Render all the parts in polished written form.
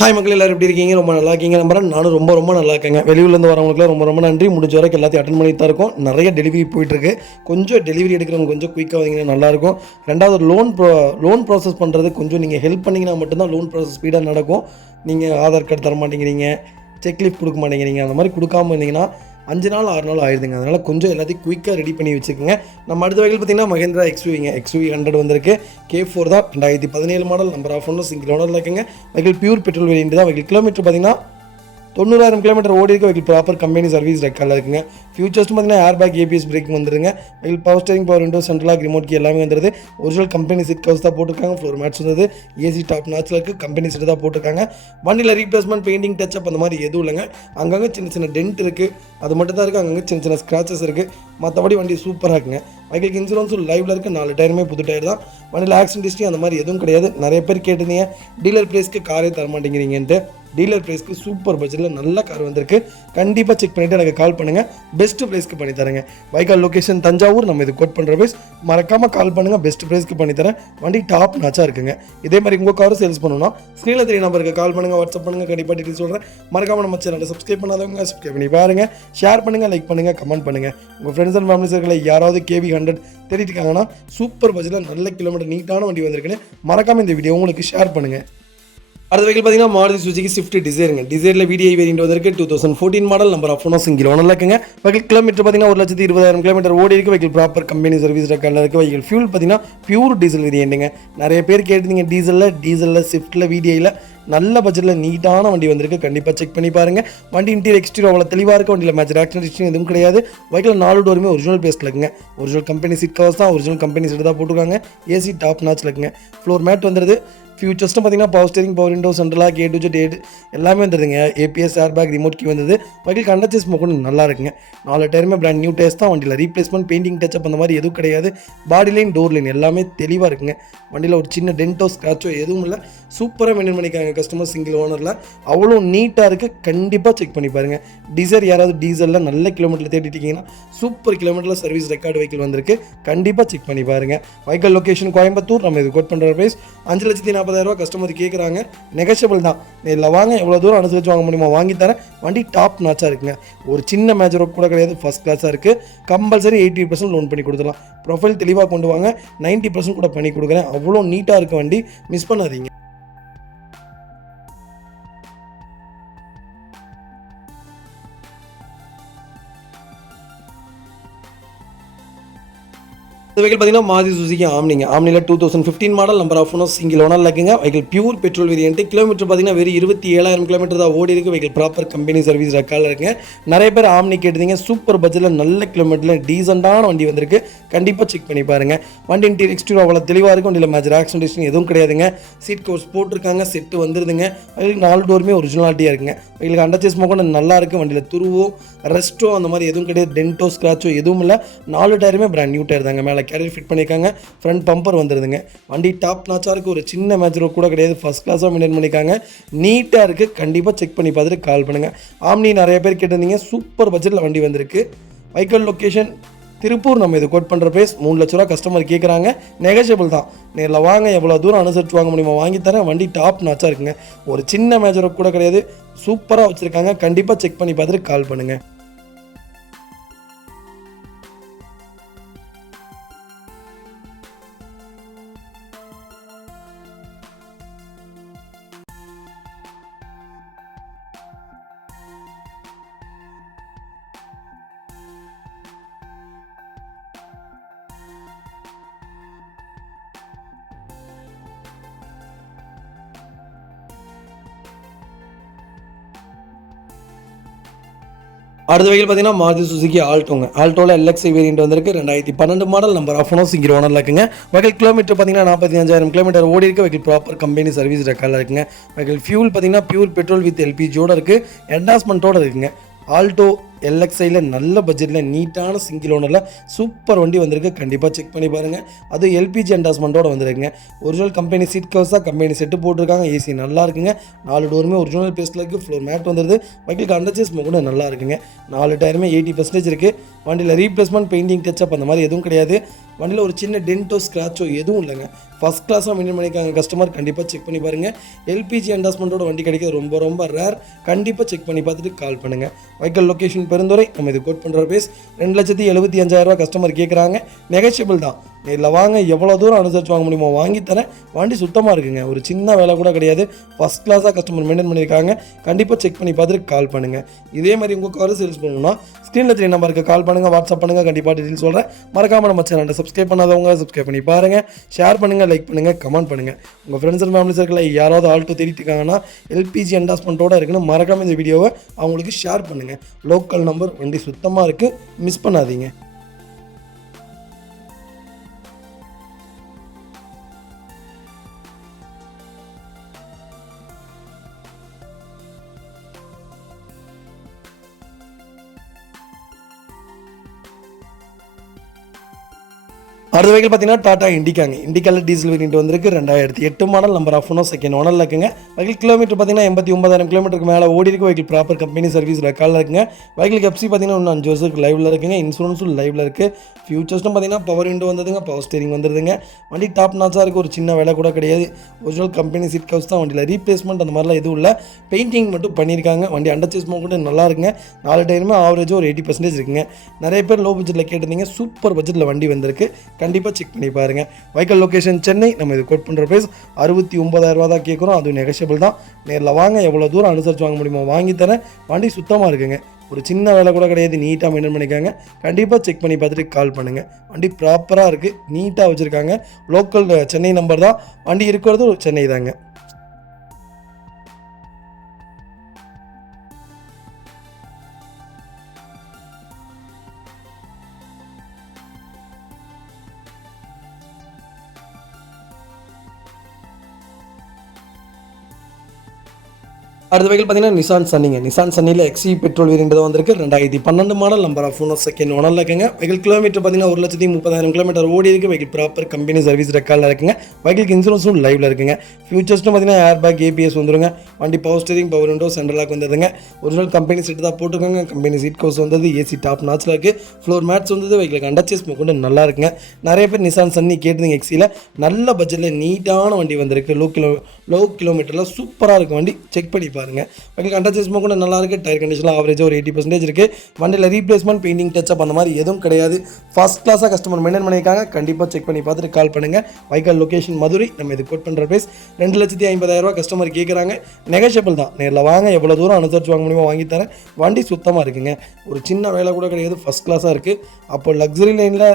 Hi மக்கள் எல்லாரும் எப்படி இருக்கீங்க? ரொம்ப நல்லா இருக்கீங்க நம்புறேன். நானும் ரொம்ப நல்லா இருக்கேங்க. வெளியூர்லேருந்து வரவங்களுக்குலாம் ரொம்ப நன்றி. முடிஞ்ச வரைக்கும் எல்லாத்தையும் அட்டன் பண்ணிட்டு தான் இருக்கோம். நிறைய டெலிவரி போயிட்டுருக்கு. கொஞ்சம் டெலிவரி எடுக்கிறவங்க கொஞ்சம் குயிக்காக வந்தீங்கன்னா நல்லாயிருக்கும். ரெண்டாவது லோன் ப்ராசஸ் பண்ணுறது கொஞ்சம் நீங்கள் ஹெல்ப் பண்ணிங்கன்னா மட்டும்தான் லோன் ப்ராசஸ் ஸ்பீடாக நடக்கும். நீங்கள் ஆதார் கார்டு தர மாட்டேங்கிறீங்க, செக்லீஃப் கொடுக்க மாட்டேங்கிறீங்க, அந்த மாதிரி கொடுக்காமல் இருந்தீங்கன்னா 5 நாள் 6 நாள் ஆயிடுதுங்க. அதனால் கொஞ்சம் எல்லாத்தையும் குயிக்காக ரெடி பண்ணி வச்சுக்கோங்க. நம்ம அடுத்த வகையில் பார்த்திங்கன்னா மஹேந்திரா எக்ஸ்யூவிங்க. எக்ஸ்யூவி 100 வந்திருக்கு. K4 தான், 2017 மாடல். நம்பர் ஆஃப் ஒன்று சிங்கிள் ஓனரில் இருக்குங்க. வெஹிக்கிள் பியூர் பெட்ரோல் வேரியன்ட் தான். வெஹிக்கிள் கிலோமீட்டர் பார்த்திங்கன்னா 90,000 கிலோமீட்டர் ஓடி இருக்க. வெஹிக்கிள் ப்ராப்பர் கம்பெனி சர்வீஸ் ரெக்கார்டில் இருக்குங்க. ஃபியூச்சர்ஸ் பார்த்தீங்கன்னா ஏர் பேக், ABS பிரேக்கிங் வந்துருங்க. Vehicle power steering, power window, central lock, remote key எல்லாமே வந்துருது. ஒரிஜினல் கம்பெனி சீட் கவர்ஸ் தான் போட்டிருக்காங்க. ஃப்ளோர் மேட்ஸ் வந்தது. ஏசி டாப் நாச்சில் இருக்குது. கம்பெனி சீட் தான் போட்டிருக்காங்க. வண்டியில் ரீப்ளேஸ்மெண்ட், பெயிண்டிங், டச்சப் அந்த மாதிரி எதுவும் இல்லைங்க. அங்கங்கே சின்ன டென்ட் இருக்குது, அது மட்டும் தான் இருக்குது. அங்கங்கே சின்ன ஸ்க்ராச்சஸ் இருக்குது. மற்றபடி வண்டி சூப்பராக இருக்குங்க. வெஹிக்கிள் இன்சூரன்ஸும் லைவில் இருக்குது. 4 டயருமே புது டயர் தான். வண்டியில் ஆக்சிடென்ட் ஹிஸ்ட்ரி அந்த மாதிரி எதுவும் கிடையாது. நிறைய பேர் கேட்டிருந்தீங்க டீலர் ப்ரைஸ்க்கு காரே தர மாட்டேங்கிறீங்கன்ட்டு. டீலர் ப்ரைஸ்க்கு சூப்பர் பட்ஜெட்டில் நல்ல கார் வந்திருக்கு. கண்டிப்பாக செக் பண்ணிவிட்டு எனக்கு கால் பண்ணுங்கள். பெஸ்ட் ப்ரைஸ்க்கு பண்ணித்தரேங்க. வைக்கால் லொக்கேஷன் தஞ்சாவூர். நம்ம இது கோட் பண்ணுற ப்ரைஸ். மறக்காமல் கால் பண்ணுங்கள். பெஸ்ட் ப்ரைஸ்க்கு பண்ணித்தரேன். வண்டி டாப் நாச்சாக இருக்குங்க. இதே மாதிரி உங்கள் காரும் சேல்ஸ் பண்ணணும்னா ஸ்க்ரீனில் தெரிய நம்பருக்கு கால் பண்ணுங்கள், வாட்ஸ்அப் பண்ணுங்கள். கண்டிப்பாக டீட்டெயில் சொல்கிறேன். மறக்காமல் நம்ம சேனலை சப்ஸ்கிரைப் பண்ணாதவங்க சப்ஸ்கிரைப் பண்ணி பாருங்கள். ஷேர் பண்ணுங்கள், லைக் பண்ணுங்கள், கமெண்ட் பண்ணுங்கள். உங்கள் ஃப்ரெண்ட்ஸ் அண்ட் ஃபேமிலி சர்க்கிளில் யாராவது KB 100 தேடிட்டு இருக்காங்கன்னா சூப்பர் பட்ஜெட்டில் நல்ல கிலோமீட்டர் நீட்டான வண்டி வந்திருக்குன்னு மறக்காமல் இந்த வீடியோ உங்களுக்கு ஷேர் பண்ணுங்கள். அடுத்த வெஹிக்கிள் பார்த்தீங்கன்னா மாருதி சுசுகி ஸ்விஃப்ட் டிசைருங்க. டிசைரில் VDI வேரியன்ட் வந்திருக்கு. 2014 மாடல். நம்பர் ஆஃப் ஒன்று சிங்கிள் ஓனரில் இருக்குங்க. வெஹிக்கிள் கிலோமீட்டர் பார்த்தீங்கன்னா 1,20,000 கிலோமீட்டர் ஓடி இருக்குது. வெஹிக்கிள் ப்ராப்பர் கம்பெனி சர்வீஸ் ரெக்கார்டில் இருக்குது. வெஹிக்கிள் ஃபியூல் பார்த்தீங்கன்னா பியூர் டீசல் வேரியண்ட்டுங்க. நிறைய பேர் கேட்டிருந்தீங்க டீசலில் ஸ்விஃப்ட்டில் VDIயில் நல்ல பட்ஜெட்டில் நீட்டான வண்டி வந்திருக்கு. கண்டிப்பாக செக் பண்ணி பாருங்கள். வண்டி இன்டீரியர் எக்ஸ்டீரியர் அவ்வளோ தெளிவாக இருக்குது. வண்டியில் மேட்ச் ஆக்சிடென்ட் எதுவும் கிடையாது. வெஹிக்கிள் 4 டோருமே ஒரிஜினல் பேஸ்ட்டில் இருக்குங்க. ஒரிஜினல் கம்பெனி சீட் கவர்ஸ் தான். ஒரிஜினல் கம்பெனி சீட் தான் போட்டுருக்காங்க. ஏசி டாப் நாச்சில் இருக்குங்க. ஃப்ளோர் மேட் வந்துடுது. ஃபியூச்சர்ஸ்ட்டு பார்த்தீங்கன்னா power steering, power window, central lock, A to Z எல்லாமே வந்துடுதுங்க. APS, air bag, remote key வந்தது. வண்டியில் கண்டச்சஸ் மோக்கணும் நல்லா இருக்குங்க. 4 டயருமே பிராண்ட் நியூ டயர்ஸ் தான். வண்டியில் ரீப்ளேஸ்மெண்ட், பெயிண்டிங், டச்சப் அந்த மாதிரி எதுவும் கிடையாது. பாடி லைன், டோர் லைன் எல்லாமே தெளிவாக இருக்குங்க. வண்டியில் ஒரு சின்ன டென்ட்டோ ஸ்க்ராச்சோ எதுவும் இல்லை. சூப்பராக மெயின்டைன் பண்ணிக்காங்க கஸ்டமர் சிங்கிள் ஓனரில். அவ்வளோ நீட்டாக இருக்குது. கண்டிப்பாக செக் பண்ணி பாருங்கள். டீசல் யாராவது டீசலில் நல்ல கிலோமீட்டர் தேடிட்டிங்கன்னா சூப்பர் கிலோமீட்டரில் சர்வீஸ் ரெக்கார்டு வெஹிக்கிள் வந்திருக்கு. கண்டிப்பாக செக் பண்ணி பாருங்கள். Vehicle location Coimbatore. நம்ம இது கோட் பண்ணுற ப்ரைஸ் 5,40,000 கஸ்டமர் கேட்குறாங்க. நெகோஷியபிள் தான். இல்லை வாங்க, எவ்வளோ தூரம் அனுசரித்து வாங்க முடியுமா வாங்கி தரேன். வண்டி டாப் நாச்சாக இருக்குங்க. ஒரு சின்ன மேஜர் கூட கிடையாது. ஃபஸ்ட் கிளாஸாக இருக்குது. கம்பல்சரி 80% லோன் பண்ணி கொடுத்துடலாம். ப்ரொஃபைல் தெளிவாக கொண்டு வாங்க. 90% கூட பண்ணி கொடுக்குறேன். அவ்வளோ நீட்டாக இருக்க வண்டி. மிஸ் பண்ணாதீங்க. இந்த வெஹிக்கிள் பார்த்தீங்கன்னா மாருதி சுசுகி ஆம்னிங்க. ஆம்னியில் 2015 மாடல். நம்பர் ஆஃப் ஒன்று சிங்கிள் ஓனரில் இருக்குங்க. Vehicle pure petrol variant. Kilometre பார்த்தீங்கன்னா வெறும் 27,000 கிலோமீட்டர் தான் ஓடி இருக்குது. வெஹிக்கிள் ப்ராப்பர் கம்பெனி சர்வீஸ் ரெக்கார்டில் இருக்குங்க. நிறைய பேர் ஆம்னி கேட்டிருந்தீங்க. சூப்பர் பட்ஜெட்டில் நல்ல கிலோமீட்டரில் டீசெண்டான வண்டி வந்திருக்கு. கண்டிப்பாக செக் பண்ணி பாருங்கள். வண்டி இன்டீரியர் எக்ஸ்டீரியர் அவ்வளோ தெளிவாக இருக்கும். வண்டியில் மேஜர் ஆக்சிடென்ட் எதுவும் கிடையாதுங்க. சீட் கவர்ஸ் போட்டிருக்காங்க. செட்டு வந்துருதுங்க. வண்டியில் 4 டோருமே ஒரிஜினாலிட்டியாக இருக்குங்க. வண்டியில் அண்டர்ச்சேஸ் மோக்கோட நல்லா இருக்குது. வண்டியில் துருவோ ரெஸ்ட்டோ அந்த மாதிரி எதுவும் கிடையாது. டென்ட்டோ ஸ்க்ராச்சோ எதுவும் இல்லை. 4 டயருமே பிராண்ட் நியூ டயர் தாங்க. மேலே கேரியர் ஃபிட் பண்ணியிருக்காங்க. ஃப்ரண்ட் பம்பர் வந்துடுதுங்க. வண்டி டாப் நாச்சாக இருக்குது. ஒரு சின்ன மேட்ச் கூட கிடையாது. ஃபஸ்ட் கிளாஸாக மெயின்டைன் பண்ணியிருக்காங்க. நீட்டாக இருக்குது. கண்டிப்பாக செக் பண்ணி பார்த்துட்டு கால் பண்ணுங்கள். ஆம்னி நிறைய பேர் கேட்டிருந்தீங்க. சூப்பர் பட்ஜெட்டில் வண்டி வந்திருக்கு. Vehicle location Tiruppur. நம்ம இது கோட் பண்ணுற ப்ரைஸ் 3 லட்ச ரூபா கஸ்டமர் கேட்குறாங்க. நெகோஷியபிள் தான். நேரில் வாங்க, எவ்வளோ தூரம் அனுசரித்து வாங்க முடியுமா வாங்கி தரேன். வண்டி டாப் நாச்சாக இருக்குங்க. ஒரு சின்ன மேஜர் கூட கிடையாது. சூப்பராக வச்சுருக்காங்க. கண்டிப்பாக செக் பண்ணி பார்த்துட்டு கால் பண்ணுங்கள். அடுத்த வெஹிக்கிள் பார்த்தீங்கன்னா மாருதி சுசுகி ஆல்டோங்க. ஆல்டோவில் LXi வேரியன்ட் வந்திருக்கு. 2012 மாடல். நம்பர் ஆஃப் ஒன்று சிங்கிள் ஓனரில் இருக்குங்க. வெஹிக்கிள் கிலோமீட்டர் பார்த்தீங்கன்னா 45,000 கிலோமீட்டர் ஓடி இருக்குது. வெஹிக்கிள் ப்ராப்பர் கம்பெனி சர்வீஸ் ரெக்கார்டில் இருக்குங்க. வெஹிக்கிள் ஃபியூல் பார்த்தீங்கன்னா பியூர் பெட்ரோல் வித் LPGயோட இருக்குது. என்டாஸ்மெண்ட்டோடு இருக்குங்க. ஆல்டோ எல்எக்ஸ்ஐயில் நல்ல பட்ஜெட்டில் நீட்டான சிங்கிள் ஓனரில் சூப்பர் வண்டி வந்திருக்கு. கண்டிப்பாக செக் பண்ணி பாருங்கள். அது எல்பிஜி என்டாஸ்மெண்ட்டோடு வந்துருக்குங்க. ஒரிஜினல் கம்பெனி சீட் கவர்ஸாக கம்பெனி செட்டு போட்டிருக்காங்க. ஏசி நல்லா இருக்குங்க. 4 டோருமே ஒரிஜினல் பேஸ்டில் இருக்குது. ஃப்ளோர் மேட் வந்துடுது. பைக்கில் அண்டர்ச்சேஸ் கூட நல்லா இருக்குங்க. 4 டயருமே 80% இருக்குது. வண்டியில் ரீப்ளேஸ்மெண்ட் பெயிண்டிங் டச்சப் அந்த மாதிரி எதுவும் கிடையாது. வண்டியில் ஒரு சின்ன டென்ட்டோ ஸ்க்ராச்சோ எதுவும் இல்லைங்க. ஃபஸ்ட் கிளாஸாக மெயின்டைன் பண்ணியிருக்காங்க. கஸ்டமர் கண்டிப்பாக செக் பண்ணி பாருங்கள். எல்பிஜி என்டாஸ்மெண்ட்டோட வண்டி கிடைக்கிறது ரொம்ப ரேர். கண்டிப்பாக செக் பண்ணி பார்த்துட்டு கால் பண்ணுங்கள். வைக்கல் லொக்கேஷன் பெருந்துறை. நம்ம இது கோட் பண்ணுற பேஸ் 2,75,000 கஸ்டமர் கேட்குறாங்க. நெகோஷியபிள் தான். நேரில் வாங்க, எவ்வளோ தூரம் அனுசரித்து வாங்க முடியுமோ வாங்கி தரேன். வண்டி சுத்தமாக இருக்குங்க. ஒரு சின்ன வேலை கூட கிடையாது. ஃபஸ்ட் கிளாஸாக கஸ்டமர் மெயின்டைன் பண்ணியிருக்காங்க. கண்டிப்பாக செக் பண்ணி பார்த்துட்டு கால் பண்ணுங்கள். இதே மாதிரி உங்கள் காரை சேல்ஸ் பண்ணணும்னா ஸ்க்ரீனில் 3 நம்பருக்கு கால் பண்ணுங்கள், வாட்ஸ்அப் பண்ணுங்கள். கண்டிப்பாக டீட்டெயில் சொல்கிறேன். மறக்காமல் நம்ம சேனலை சப்ஸ்கிரைப் பண்ணாதவங்க சப்ஸ்கிரைப் பண்ணி பாருங்கள். ஷேர் பண்ணுங்கள், லைக் பண்ணுங்கள், கமெண்ட் பண்ணுங்கள். உங்கள் ஃப்ரெண்ட்ஸ் அண்ட் ஃபேமிலி சர்க்கிளில் யாராவது ஆல்ட்டோ தேடிட்டு இருக்காங்கன்னா எல்பிஜி என்டாஸ்மெண்ட்டோடு இருக்குன்னு மறக்காமல் இந்த வீடியோவை அவங்களுக்கு ஷேர் பண்ணுங்கள். லோக்கல் நம்பர், வண்டி சுத்தமாக இருக்குது, மிஸ் பண்ணாதீங்க. அடுத்த வெஹிக்கிள் பார்த்தீங்கன்னா டாடா இண்டிகாங்க. இண்டிகாவில் டீசல் வேரியன்ட் வந்திருக்கு. 2008 model, number of owner, second ஓனரில் இருக்குங்க. வெஹிக்கிள் கிலோமீட்டர் பார்த்தீங்கன்னா 89,000 கிலோமீட்டருக்கு மேலே ஓடி இருக்கு. வெஹிக்கிள் ப்ராப்பர் கம்பெனி சர்வீஸ் ரெக்கார்டில் இருக்குங்க. வெஹிக்கிள் எஃப்சி பார்த்தீங்கன்னா இன்னும் 5 வருஷத்துக்கு லைவில் இருக்குங்க. இன்சூரன்ஸும் லைவில் இருக்குது. ஃபியூச்சர்ஸ்டும் பார்த்தீங்கன்னா பவர் விண்டோ வந்ததுங்க, பவர் ஸ்டேரிங் வந்துடுதுங்க. வண்டி டாப் நாச்சாக இருக்குது. ஒரு சின்ன வேலை கூட கிடையாது. ஒரிஜினல் கம்பெனி சீட் கவர்ஸ் தான். வண்டியில் ரீப்ளேஸ்மெண்ட் அந்த மாதிரிலாம் எதுவும் இல்லை. பெயிண்டிங் மட்டும் பண்ணியிருக்காங்க. வண்டி அண்டர்ச்சேஸ் கூட நல்லா இருக்குங்க. 4 டயருமே ஆவரேஜாக ஒரு 80% இருக்குங்க. நிறைய பேர் லோ பட்ஜெட்டில் கேட்டிருந்தீங்க. சூப்பர் பட்ஜெட்டில் வண்டி வந்திருக்கு. கண்டிப்பாக செக் பண்ணி பாருங்க. வைக்கல் லொகேஷன் சென்னை. நம்ம இது கோட் பண்ணுற பிரைஸ் 69,000 தான் கேட்குறோம். அதுவும் நெகோஷியபிள் தான். நேரில் வாங்க, எவ்வளோ தூரம் அனுசரித்து வாங்க முடியுமோ வாங்கி தரேன். வண்டி சுத்தமாக இருக்குங்க. ஒரு சின்ன வேலை கூட கிடையாது. நீட்டாக மெயின்டைன் பண்ணிக்காங்க. கண்டிப்பாக செக் பண்ணி பார்த்துட்டு கால் பண்ணுங்கள். வண்டி ப்ராப்பராக இருக்குது, நீட்டாக வச்சுருக்காங்க. லோக்கல் சென்னை நம்பர் தான். வண்டி இருக்கிறது சென்னை தாங்க. அடுத்த வெஹிக்கிள் பார்த்தீங்கன்னா நிசான் சன்னிங்க. நிசான் சன்னியில் எக்ஸி பெட்ரோல் வேரியன்ட் தான் வந்திருக்கு. 2012 model, number of owner, second ஓனரில் இருக்குங்க. வெஹிக்கிள் கிலோமீட்டர் பார்த்தீங்கன்னா 1,30,30,000 கிலோமீட்டர் ஓடி இருக்குது. வெஹிக்கிள் ப்ராப்பர் கம்பெனி சர்வீஸ் ரெக்கார்டில் இருக்குங்க. வெஹிக்கிள் இன்சூரன்ஸும் லைவில் இருக்குங்க. ஃபியூச்சர்ஸ்டும் பார்த்தீங்கன்னா ஏர் பேக், ஏபிஎஸ் வந்துருங்க. வண்டி power steering, power window, central lock வந்துடுதுங்க. ஒரிஜினல் கம்பெனி சீட் தான் போட்டுருக்காங்க. கம்பெனி சீட் கவர்ஸ் வந்தது. ஏசி டாப் நாச்சில் இருக்குது. ஃப்ளோர் மேட்ஸ் வந்தது. வெஹிக்கிள் அண்டர்ச்சேஸ் கொண்டு நல்லா இருக்குங்க. நிறைய பேர் நிசான் சன்னி கேட்டுருங்க. எக்ஸியில் நல்ல பட்ஜெட்டில் நீட்டான வண்டி வந்திருக்கு. லோ கிலோமீட்டரில் சூப்பராக இருக்கும். வண்டி செக் பண்ணி பாருங்கள். வெஹிக்கிள் அண்டர்ச்சேஸ் கூட நல்லா இருக்குது. டயர் கண்டிஷனில் ஆவரேஜாக ஒரு 80% இருக்குது. வண்டியில் ரீப்ளேஸ்மெண்ட், பெயிண்டிங் டச்சப் அந்த மாதிரி எதுவும் கிடையாது. ஃபஸ்ட் கிளாஸாக கஸ்டமர் மெயின்டைன் பண்ணியிருக்காங்க. கண்டிப்பாக செக் பண்ணி பார்த்துட்டு கால் பண்ணுங்கள். வைக்கல் லொகேஷன் மதுரை. நம்ம இது கோட் பண்ணுற பிரைஸ் 2,50,000 கஸ்டமர் கேட்குறாங்க. நெகோஷியபிள் தான். நேரில் வாங்க, எவ்வளோ தூரம் அனுசரித்து வாங்க முடியுமோ வாங்கி தரேன். வண்டி சுத்தமாக இருக்குங்க. ஒரு சின்ன வேலை கூட கிடையாது. ஃபஸ்ட் கிளாஸாக இருக்குது. அப்போ லக்ஸரி லைனில்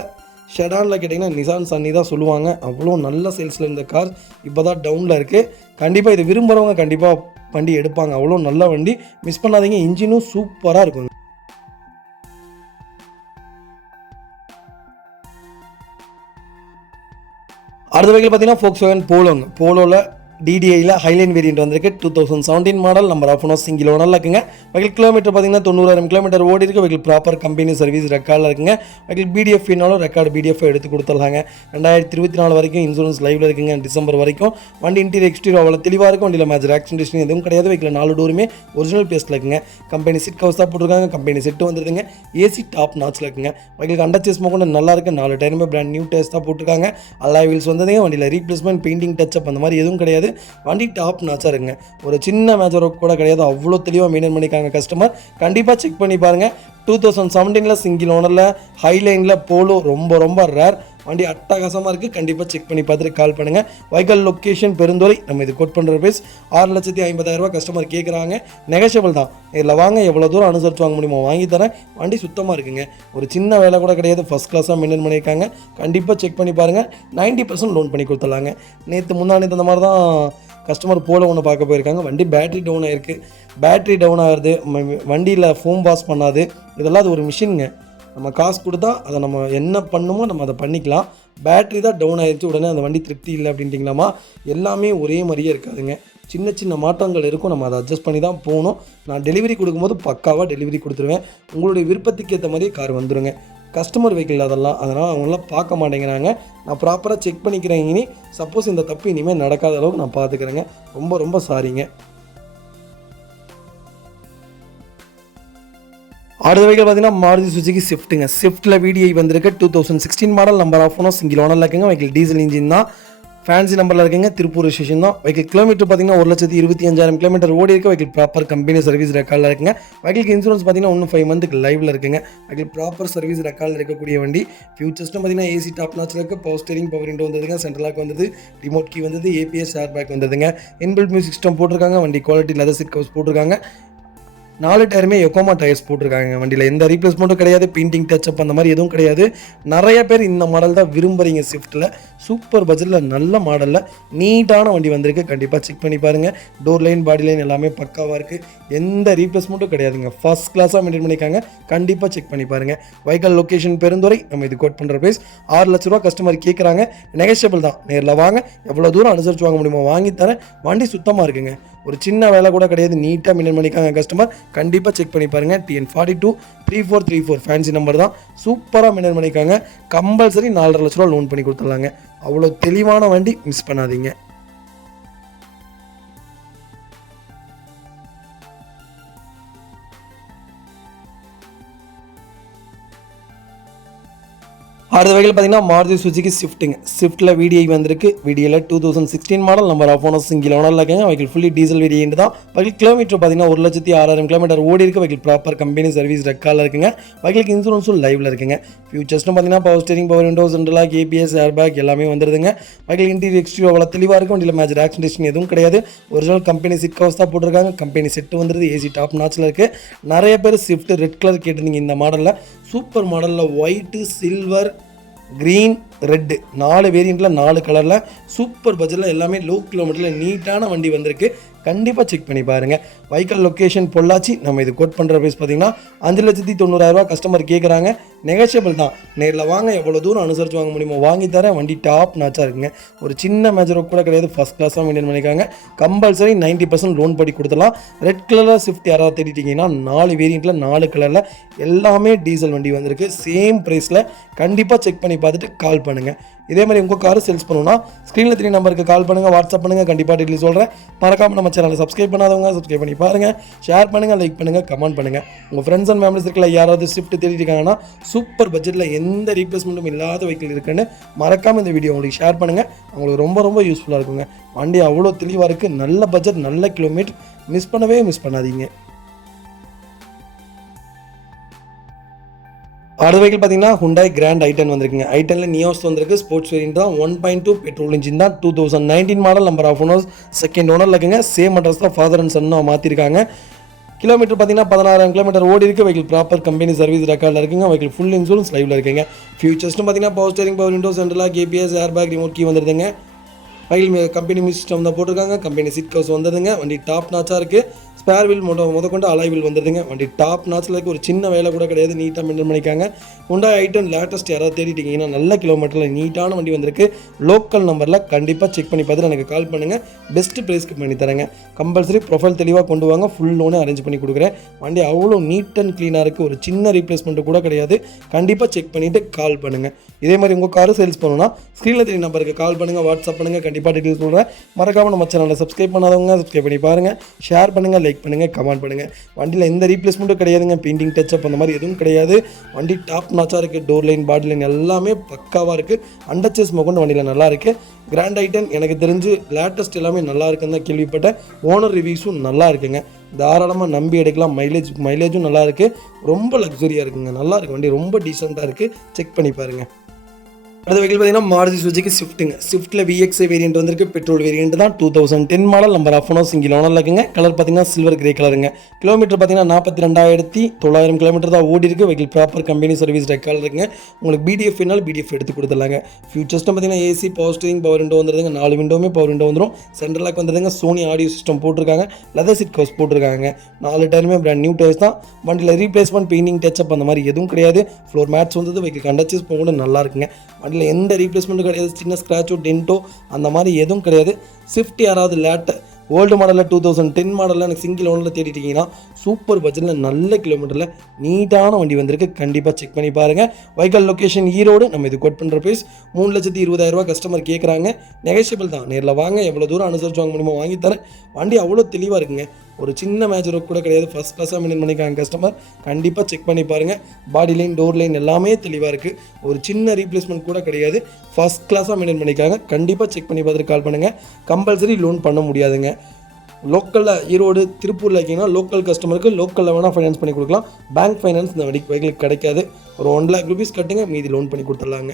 ஷெடானில் கேட்டிங்கன்னா நிசான் சன்னி தான் சொல்லுவாங்க. அவ்வளோ நல்ல சேல்ஸில் இருந்த கார் இப்போ தான் டவுனில் இருக்குது. கண்டிப்பாக இது விரும்புகிறவங்க கண்டிப்பாக வண்டி எடுப்பாங்க. அவ்வளோ நல்ல வண்டி, மிஸ் பண்ணாதீங்க. இன்ஜினும் சூப்பராக இருக்கும். அடுத்த வெஹிக்கிள் பார்த்தீங்கன்னா Volkswagen போலோங்க. போலோவில் டிடிஐயில் ஹைலைன் வேரியன்ட் வந்திருக்கு. 2017 model, number of owner, single ஓனரில் இருக்குங்க. வெஹிக்கிள் கிலோமீட்டர் பார்த்தீங்கன்னா 90,000 கிலோமீட்டர் ஓடி இருக்குது. வெஹிக்கிள் ப்ராப்பர் கம்பெனி சர்வீஸ் ரெக்கார்டில் இருக்குங்க. வெஹிக்கிள் பிடிஎஃப்னாலும் ரெக்கார்டு பிடிஎஃப் எடுத்து கொடுத்துருக்காங்க. 2024 வரைக்கும் இன்சூரன்ஸ் லைவில் இருக்குங்க. டிசம்பர் வரைக்கும். வண்டி இன்டீரியர் எக்ஸ்டீரியர் அவ்வளோ தெளிவாக இருக்கும். வண்டியில் மேஜர் ஆக்சிடென்ட் எதுவும் கிடையாது. வெஹிக்கிள் 4 டோருமே ஒரிஜினல் பேஸ்ட்டில் இருக்குங்க. கம்பெனி சீட் கவர்ஸ் தான் போட்டிருக்காங்க. கம்பெனி செட்டு வந்துருதுங்க. ஏசி டாப் நாச்சில் இருக்குங்க. வெஹிக்கிள் அண்டர்ச்சேஸ் கூட நல்லா இருக்குது. 4 டயருமே பிராண்ட் நியூ டயர்ஸ் தான் போட்டிருக்காங்க. அலாய் வீல்ஸ் வந்ததுங்க. வண்டியில் ரீப்ளேஸ்மெண்ட், பெயிண்டிங் டச்சப் அந்த மாதிரி எதுவும் கிடையாது. வண்டி டாப் நாச்சாக இருக்குங்க. ஒரு சின்ன மேஜர் கூட கிடையாது. அவ்வளோ தெளிவாக மெயின்டைன் பண்ணிக்காங்க கஸ்டமர். கண்டிப்பாக செக் பண்ணி பாருங்கள். 2017 சிங்கிள் ஓனரில் ஹைலைனில் போலோ ரொம்ப ரேர். வண்டி அட்டகாசமாக இருக்குது. கண்டிப்பாக செக் பண்ணி பார்த்துட்டு கால் பண்ணுங்கள். வைக்கல் லொக்கேஷன் பெருந்துறை. நம்ம இது கோட் பண்ணுற பிரைஸ் 6,50,000 கஸ்டமர் கேட்குறாங்க. நெகோஷியபிள் தான். இதில் வாங்க, எவ்வளோ தூரம் அனுசரித்து வாங்க முடியுமோ வாங்கி தரேன். வண்டி சுத்தமாக இருக்குங்க. ஒரு சின்ன வேலை கூட கிடையாது. ஃபஸ்ட் கிளாஸாக மெயின்டைன் பண்ணியிருக்காங்க. கண்டிப்பாக செக் பண்ணி பாருங்கள். 90% லோன் பண்ணி கொடுத்துடலாங்க. முந்தானேத்து அந்த மாதிரி தான் கஸ்டமர் போல ஒன்று பார்க்க போயிருக்காங்க. வண்டி பேட்ரி டவுன் ஆகிருக்கு. பேட்ரி டவுன் ஆகுது. வண்டியில் ஃபோம் வாஷ் பண்ணாது. இதெல்லாம் அது ஒரு மிஷினுங்க. நம்ம காசு கொடுத்தா அதை நம்ம என்ன பண்ணுமோ நம்ம அதை பண்ணிக்கலாம். பேட்ரி தான் டவுன் ஆகிடுச்சு, உடனே அந்த வண்டி திருப்தி இல்லை அப்படின்ட்டிங்களாமா, எல்லாமே ஒரே மாதிரியே இருக்காதுங்க. சின்ன சின்ன மாற்றங்கள் இருக்கும், நம்ம அதை அட்ஜஸ்ட் பண்ணி தான் போகணும். நான் டெலிவரி கொடுக்கும்போது பக்காவாக டெலிவரி கொடுத்துருவேன். உங்களுடைய விருப்பத்துக்கு ஏற்ற மாதிரியே கார் வந்துடுங்க. கஸ்டமர் வெஹிக்கிள் அதெல்லாம், அதனால் அவங்களாம் பார்க்க மாட்டேங்கிறாங்க. நான் ப்ராப்பராக செக் பண்ணிக்கிறேன். இனி சப்போஸ் இந்த தப்பு இனிமேல் நடக்காத அளவுக்கு நான் பார்த்துக்கிறேங்க. ரொம்ப ரொம்ப சாரிங்க. அடுத்த வெஹிக்கிள் பார்த்தீங்கன்னா மாருதி சுசுகி ஸ்விஃப்ட்டுங்க. ஸ்விஃப்ட்டில் VDI வந்திருக்கு. 2016 model, number of owner, single ஓனரில் இருக்குங்க. வெஹிக்கிள் டீசல் இன்ஜின் தான், ஃபேன்சி நம்பரில் இருக்குங்க. திருப்பூர் ஸ்டேஷன் தான். வெஹிக்கிள் கிலோமீட்டர் பார்த்தீங்கன்னா 1,25,000 கிலோமீட்டர் ஓடி இருக்குது. வெஹிக்கிள் ப்ராப்பர் கம்பெனி சர்வீஸ் ரெக்கார்டில் இருக்குங்க. வெஹிக்கிள் இன்சூரன்ஸ் பார்த்தீங்கன்னா இன்னும் 5 மந்த்துக்கு லைவில் இருக்குங்க. வெஹிக்கிள் ப்ராப்பர் சர்வீஸ் ரெக்கார்டில் இருக்கக்கூடிய வண்டி. ஃபியூச்சர்ஸ்ட்டு பார்த்தீங்கன்னா AC டாப் நாச்சில் இருக்குது. பவர் ஸ்டீரிங், பவர் விண்டோ வந்ததுங்க. சென்ட்ரல் லாக் வந்தது, ரிமோட் கீ வந்தது, ABS ஏர் பேக் வந்ததுங்க. இன்பில்ட் மியூசிக் சிஸ்டம் போட்டிருக்காங்க. வண்டி குவாலிட்டி லெதர் சீட் கவர்ஸ் போட்டிருக்காங்க. 4 டயருமே யொக்கோமா டயர்ஸ் போட்டிருக்காங்க. வண்டியில் எந்த ரீப்ளேஸ்மெண்ட்டும் கிடையாது, பெயிண்டிங் டச்சப் அந்த மாதிரி எதுவும் கிடையாது. நிறைய பேர் இந்த மாடல் தான் விரும்புகிறீங்க. ஸ்விஃப்ட்டில் சூப்பர் பட்ஜெட்டில் நல்ல மாடலில் நீட்டான வண்டி வந்திருக்கு. கண்டிப்பாக செக் பண்ணி பாருங்கள். டோர் லைன், பாடி லைன் எல்லாமே பக்காவாக இருக்குது. எந்த ரீப்ளேஸ்மெண்ட்டும் கிடையாதுங்க. ஃபர்ஸ்ட் கிளாஸாக மெயின்டைன் பண்ணியிருக்காங்க. கண்டிப்பாக செக் பண்ணி பாருங்கள். Vehicle location Perundurai. நம்ம இது கோட் பண்ணுற ப்ரைஸ் 6 லட்ச ரூபா. கஸ்டமர் கேட்குறாங்க, நெகோஷியபிள் தான். நேரில் வாங்க, எவ்வளோ தூரம் அனுசரித்து வாங்க முடியுமோ வாங்கி தரேன். வண்டி சுத்தமாக இருக்குங்க, ஒரு சின்ன வேலை கூட கிடையாது. நீட்டாக மெயின்டைன் பண்ணிக்காங்க. கஸ்டமர் கண்டிப்பாக செக் பண்ணி பாருங்கள். TN42 3434 ஃபேன்சி நம்பர் தான். சூப்பராக மெயின்டைன் பண்ணிக்காங்க. கம்பல்சரி 4.5 லட்ச ரூபா லோன் பண்ணி கொடுத்துடலாங்க. அவ்வளோ தெளிவான வண்டி, மிஸ் பண்ணாதீங்க. அடுத்த வெஹிக்கிள் பார்த்தீங்கன்னா மாருதி சுசுகி ஸ்விஃப்ட்டுங்க. ஸ்விஃப்ட்டில் VDI வந்திருக்கு. VDIயில் 2016 model, number of owner, single ஓனரில் இருக்குங்க. வெஹிக்கிள் ஃபுல்லி டீசல் வேரியன்ட் தான். வெஹிக்கிள் கிலோமீட்டர் பார்த்தீங்கன்னா 1,06,000 கிலோமீட்டர் ஓடி இருக்குது. வெஹிக்கிள் ப்ராப்பர் கம்பெனி சர்வீஸ் ரெக்கார்டில் இருக்குங்க. வெஹிக்கிளுக்கு இன்சூரன்ஸும் லைவில் இருக்குங்க. ஃபியூச்சர்ஸ்னு பார்த்தீங்கன்னா power steering, power window, central lock, ABS air bag எல்லாமே வந்துடுதுங்க. வெஹிக்கிள் இன்டீரியர் எக்ஸ்டீரியர் அவ்வளோ தெளிவாக இருக்கும். வண்டியில் மேஜர் ஆக்சிடென்ட் எதுவும் கிடையாது. ஒரிஜினல் கம்பெனி சீட் கவர்ஸ் தான் போட்டிருக்காங்க. கம்பெனி செட்டு வந்துடுது. AC டாப் நாச்சில் இருக்குது. நிறைய பேர் ஸ்விஃப்ட் ரெட் கலர் கேட்டிருந்தீங்க. இந்த மாடலில் சூப்பர் மாடலில் ஒயிட்டு, சில்வர், க்ரீன், ரெட்டு 4 வேரியண்ட்டில் 4 கலரில் சூப்பர் பட்ஜெட்டில் எல்லாமே லோ கிலோமீட்டரில் நீட்டான வண்டி வந்திருக்கு. கண்டிப்பாக செக் பண்ணி பாருங்கள். Vehicle location Pollachi. நம்ம இது கோட் பண்ணுற ப்ரைஸ் பார்த்தீங்கன்னா 5,90,000 ரூபா. கஸ்டமர் கேட்குறாங்க, நெகோஷியபிள் தான். நேரில் வாங்க, எவ்வளோ தூரம் அனுசரித்து வாங்க முடியுமோ வாங்கி தரேன். வண்டி டாப் நாச்சாக இருக்குங்க, ஒரு சின்ன மேஜர் கூட கிடையாது. ஃபஸ்ட் கிளாஸாக மெயின்டைன் பண்ணிக்காங்க. கம்பல்சரி 90% லோன் பண்ணி கொடுத்துலாம். ரெட் கலரில் ஸ்விஃப்ட் யாராவது தேடிட்டிங்கன்னா 4 வேரியண்ட்டில் 4 கலரில் எல்லாமே டீசல் வண்டி வந்திருக்கு. சேம் ப்ரைஸில். கண்டிப்பாக செக் பண்ணி பார்த்துட்டு கால் பண்ணுங்கள். இதே மாதிரி உங்கள் காரை சேல்ஸ் பண்ணணும்னா ஸ்க்ரீனில் 3 நம்பருக்கு கால் பண்ணுங்கள், வாட்ஸ்அப் பண்ணுங்கள். கண்டிப்பாக டீட்டெயில் சொல்கிறேன். மறக்காமல் நம்ம சேனலை சப்ஸ்கிரைப் பண்ணாதவங்க சப்ஸ்கிரைப் பண்ணி பாருங்கள். ஷேர் பண்ணுங்கள், லைக் பண்ணுங்கள், கமெண்ட் பண்ணுங்கள். உங்கள் ஃப்ரெண்ட்ஸ் அண்ட் ஃபேமிலிஸ் இருக்கல யாராவது ஸ்விஃப்ட் தேடிட்டாங்கன்னா சூப்பர் பட்ஜெட்டில் எந்த ரீப்ளேஸ்மெண்ட்டும் இல்லாத வெஹிக்கிள் இருக்குன்னு மறக்காமல் இந்த வீடியோ உங்களுக்கு ஷேர் பண்ணுங்கள். அவங்களுக்கு ரொம்ப ரொம்ப யூஸ்ஃபுல்லாக இருக்குங்க. வண்டி அவ்வளோ தெளிவாக இருக்குது. நல்ல பட்ஜெட், நல்ல கிலோமீட்டர். மிஸ் பண்ணாதீங்க. அடுத்த வெஹிக்கிள் பார்த்தீங்கன்னா Hyundai Grand i10 வந்திருக்குங்க. i10ல நியோஸ் வந்திருக்கு. ஸ்போர்ட்ஸ் வேரியன்ட் தான். 1.2 பெட்ரோல் இன்ஜின் தான். 2019 model, number of owners, second ஓனரில் இருக்குங்க. சேம் அட்ரஸ் தான், ஃபாதர் அண்ட் சன்னு மாற்றிருக்காங்க. கிலோமீட்டர் பார்த்தீங்கன்னா 16,000 கிலோமீட்டர் ஓடி இருக்குது. வெஹிக்கிள் ப்ராப்பர் கம்பெனி சர்வீஸ் ரெக்கார்டில் இருக்குங்க. வெஹிக்கிள் ஃபுல் இன்சூரன்ஸ் லைவில் இருக்குங்க. ஃபியூச்சர்ஸ்னு பார்த்தீங்கன்னா power steering, power window, central lock, ABS air bag, remote key வந்துடுதுங்க. வெஹிக்கிள் கம்பெனி மியூசிக் சிஸ்டம் தான் போட்டிருக்காங்க. கம்பெனி சீட் கவர்ஸ் வந்துடுதுங்க. வண்டி டாப் நாச்சாக இருக்குது. ஸ்பேர் வீல் கொண்டு அலாய் வீல் வந்துடுதுங்க. வண்டி டாப் நாச்சில் இருக்குது. ஒரு சின்ன வேலை கூட கிடையாது. நீட்டாக மெயின்டைன் பண்ணிக்காங்க. Hyundai i10 லேட்டஸ்ட் யாராவது தேடிட்டிங்கன்னா நல்ல கிலோமீட்டரில் நீட்டான வண்டி வந்திருக்கு. லோக்கல் நம்பரில் கண்டிப்பாக செக் பண்ணி பார்த்துட்டு எனக்கு கால் பண்ணுங்கள். பெஸ்ட்டு ப்ரைஸ்க்கு பண்ணி தரேங்க. கம்பல்சரி ப்ரொஃபைல் தெளிவாக கொண்டு வாங்க. ஃபுல் லோனே அரேஞ்ச் பண்ணி கொடுக்குறேன். வண்டி அவ்வளோ நீட் அண்ட் க்ளீனாக இருக்குது. ஒரு சின்ன ரீப்ளேஸ்மெண்ட்டு கூட கிடையாது. கண்டிப்பாக செக் பண்ணிவிட்டு கால் பண்ணுங்கள். இதே மாதிரி உங்கள் காரை சேல்ஸ் பண்ணணும்னா ஸ்க்ரீனில் 3 நம்பருக்கு கால் பண்ணுங்கள், வாட்ஸ்அப் பண்ணுங்கள். கண்டிப்பாக டீட்டெயில்ஸ் சொல்கிறேன். மறக்காமல் நம்ம சேனலை சப்ஸ்கிரைப் பண்ணாதவங்க சப்ஸ்கிரைப் பண்ணி பாருங்கள். ஷேர் பண்ணுங்கள், லைக் பண்ணுங்கள், கமெண்ட் பண்ணுங்கள். வண்டியில் எந்த ரீப்ளேஸ்மெண்ட்டும் கிடையாதுங்க. பெயிண்டிங் டச்சப் அந்த மாதிரி எதுவும் கிடையாது. வண்டி டாப் நாச்சாக இருக்குது. டோர் லைன், பாடி லைன் எல்லாமே பக்காவாக இருக்குது. அண்டர்ச்சேஸ் கொண்டு வண்டியில் நல்லா இருக்குது. கிராண்ட் i10 எனக்கு தெரிஞ்சு லேட்டஸ்ட் எல்லாமே நல்லா இருக்குன்னு தான் கேள்விப்பட்டேன். ஓனர் ரிவ்யூஸும் நல்லா இருக்குங்க. தாராளமாக நம்பி எடுக்கலாம். மைலேஜும் நல்லா இருக்குது. ரொம்ப லக்ஸரியாக இருக்குங்க. நல்லா இருக்குது. வண்டி ரொம்ப டீசெண்டாக இருக்குது. செக் பண்ணி பாருங்கள். அடுத்த வெஹிக்கிள் பார்த்தீங்கன்னா மாருதி சுஜுகி ஸ்விஃப்ட்டுங்க. ஸ்விஃப்ட்டில் விஎக்ஸ்ஐ வேரியன்ட் வந்திருக்கு. பெட்ரோல் வேரியன்ட் தான். 2010 model. Number of owner single ஓனரில் இருக்குங்க. கலர் பார்த்தீங்கன்னா சில்வர் கிரே கலருங்க. கிலோமீட்டர் பார்த்தீங்கன்னா 42,900 கிலோமீட்டர் தான் ஓடி இருக்கு. Vehicle proper company service record இருக்குங்க. உங்களுக்கு பிடிஎஃப் வேணால் பிடிஎஃப் எடுத்து கொடுத்துடலாங்க. ஃபியூச்சர்ஸ்ட்டு பார்த்தீங்கன்னா AC, power steering, power window வந்துருதுங்க. 4 விண்டோவுமே பவர் விண்டோ வந்துடும். சென்ட்ரல் லாக் வந்துருதுங்க. சோனி ஆடியோ சிஸ்டம் போட்டிருக்காங்க. லெதர் சீட் கவர்ஸ் போட்டிருக்காங்க. 4 டயருமே பிராண்ட் நியூ டயர்ஸ் தான். வண்டியில் ரீப்ளேஸ்மெண்ட், பெயிண்டிங், டச்சப் அந்த மாதிரி எதுவும் கிடையாது. ஃப்ளோர் மேட்ஸ் வந்தது. வெஹிக்கிள் கண்டச்சஸ் போக கூட நல்லா இருக்குங்க. வண்டியில் எந்த ரீப்ளேஸ்மெண்ட்டும் கிடையாது. சின்ன ஸ்க்ராச்சோ டென்ட்டோ அந்த மாதிரி எதுவும் கிடையாது. ஸ்விஃப்ட் யாராவது ஓல்டு மாடலில் 2010 மாடலில் எனக்கு சிங்கிள் ஓனரில் தேடிட்டிங்கன்னா சூப்பர் பட்ஜெட்டில் நல்ல கிலோமீட்டரில் நீட்டான வண்டி வந்திருக்கு. கண்டிப்பாக செக் பண்ணி பாருங்கள். Vehicle location Erode. நம்ம இது கோட் பண்ணுற ப்ரைஸ் 3,20,000 கஸ்டமர் கேட்குறாங்க. நெகோஷியபிள் தான். நேரில் வாங்க, எவ்வளோ தூரம் அனுசரிச்சு வாங்க முடியுமோ வாங்கி தரேன். வண்டி அவ்வளோ தெளிவாக இருக்குங்க. ஒரு சின்ன மேஜர் கூட கிடையாது. ஃபஸ்ட் கிளாஸாக மெயின்டைன் பண்ணிக்காங்க கஸ்டமர். கண்டிப்பாக செக் பண்ணி பாருங்கள். பாடி லைன், டோர் லைன் எல்லாமே தெளிவாக இருக்குது. ஒரு சின்ன ரீப்ளேஸ்மெண்ட் கூட கிடையாது. ஃபஸ்ட் கிளாஸாக மெயின்டைன் பண்ணிக்காங்க. கண்டிப்பாக செக் பண்ணி பார்த்துட்டு கால் பண்ணுங்கள். கம்பல்சரி லோன் பண்ண முடியாதுங்க. லோக்கலில் ஈரோடு, திருப்பூரில் இருக்கீங்கன்னா லோக்கல் கஸ்டமருக்கு லோக்கலில் வேணால் ஃபைனான்ஸ் பண்ணி கொடுக்கலாம். பேங்க் ஃபைனான்ஸ் இந்த வெஹிக்கிளுக்கு கிடைக்காது. ஒரு 1 lakh rupees கட்டுங்க, மீதி லோன் பண்ணி கொடுத்துடலாங்க.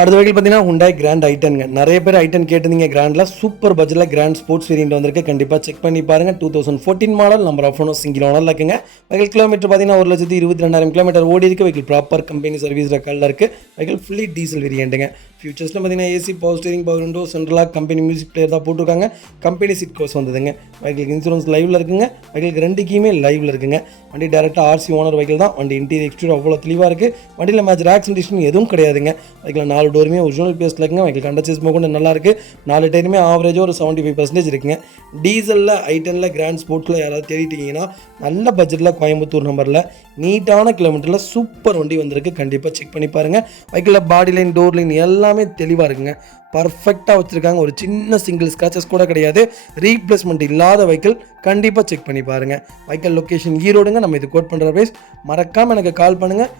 அடுத்த வெஹிக்கிள் பார்த்தீங்கன்னா Hyundai Grand i10ங்க. நிறைய பேர் i10 கேட்டிருந்தீங்க. கிராண்டில் சூப்பர் பட்ஜெட்டில் கிராண்ட் ஸ்போர்ட்ஸ் வேரியன்ட் வந்திருக்கு. கண்டிப்பாக செக் பண்ணி பாருங்கள். 2014 model. Number of owner single ஓனரில் இருக்குங்க. வெஹிக்கிள் கிலோமீட்டர் பார்த்தீங்கன்னா 1,22,000 கிலோமீட்டர் ஓடி இருக்குது. வெஹிக்கிள் ப்ராப்பர் கம்பெனி சர்வீஸ் ரெக்கார்டில் இருக்குது. வெஹிக்கிள் ஃபுல்லி டீசல் வேரியண்ட்டுங்க. ஃபியூச்சர்ஸில் பார்த்தீங்கன்னா AC, power steering, power window, சென்ட்ரலாக கம்பெனி மியூசிக் பிளேயர் தான் போட்டிருக்காங்க. கம்பெனி சீட் கோர்ஸ் வந்ததுங்க. வெஹிக்கிள் இன்சூரன்ஸ் லைவில் இருக்குங்க. வெஹிக்கிள் 2 கீமே லைவில் இருக்குங்க. வண்டி டேரெக்டாக ஆர்சி ஓனர் வெஹிக்கிள் தான். வண்டி இன்டீரியர் எக்ஸ்டீரியர் அவ்வளோ தெளிவாக இருக்குது. வண்டியில் மேஜர் ஆக்சிடென்ட் எதுவும் கிடையாதுங்க. வெஹிக்கிள் 4 டோருமே ஒரிஜினல் பேஸில் இருக்குங்க. வெஹிக்கிள் கண்டச்சஸ் கூட நல்லா இருக்குது. 4 டயருமே ஆவரேஜாக ஒரு 75% இருக்குங்க. டீசலில் i10ல் கிராண்ட் ஸ்போர்ட்ஸில் யாராவது தேடிட்டீங்கன்னா நல்ல பட்ஜெட்டில் கோயம்புத்தூர் நம்பரில் நீட்டான கிலோமீட்டரில் சூப்பர் வண்டி வந்திருக்கு. கண்டிப்பாக செக் பண்ணி பாருங்கள். வெஹிக்கிளில் பாடி லைன், டோர் லைன் எல்லாமே தெளிவாக இருக்குங்க. பர்ஃபெக்டாக வச்சுருக்காங்க. ஒரு சின்ன சிங்கிள் ஸ்க்ராச்சஸ் கூட கிடையாது. ரீப்ளேஸ்மெண்ட் இல்லாத வெஹிக்கிள். கண்டிப்பாக செக் பண்ணி பாருங்கள். வெஹிக்கிள் லொக்கேஷன் ஈரோடுங்க. நம்ம இது கோட் பண்ணுற ப்ரைஸ். மறக்காமல் எனக்கு கால் பண்ணுங்கள்.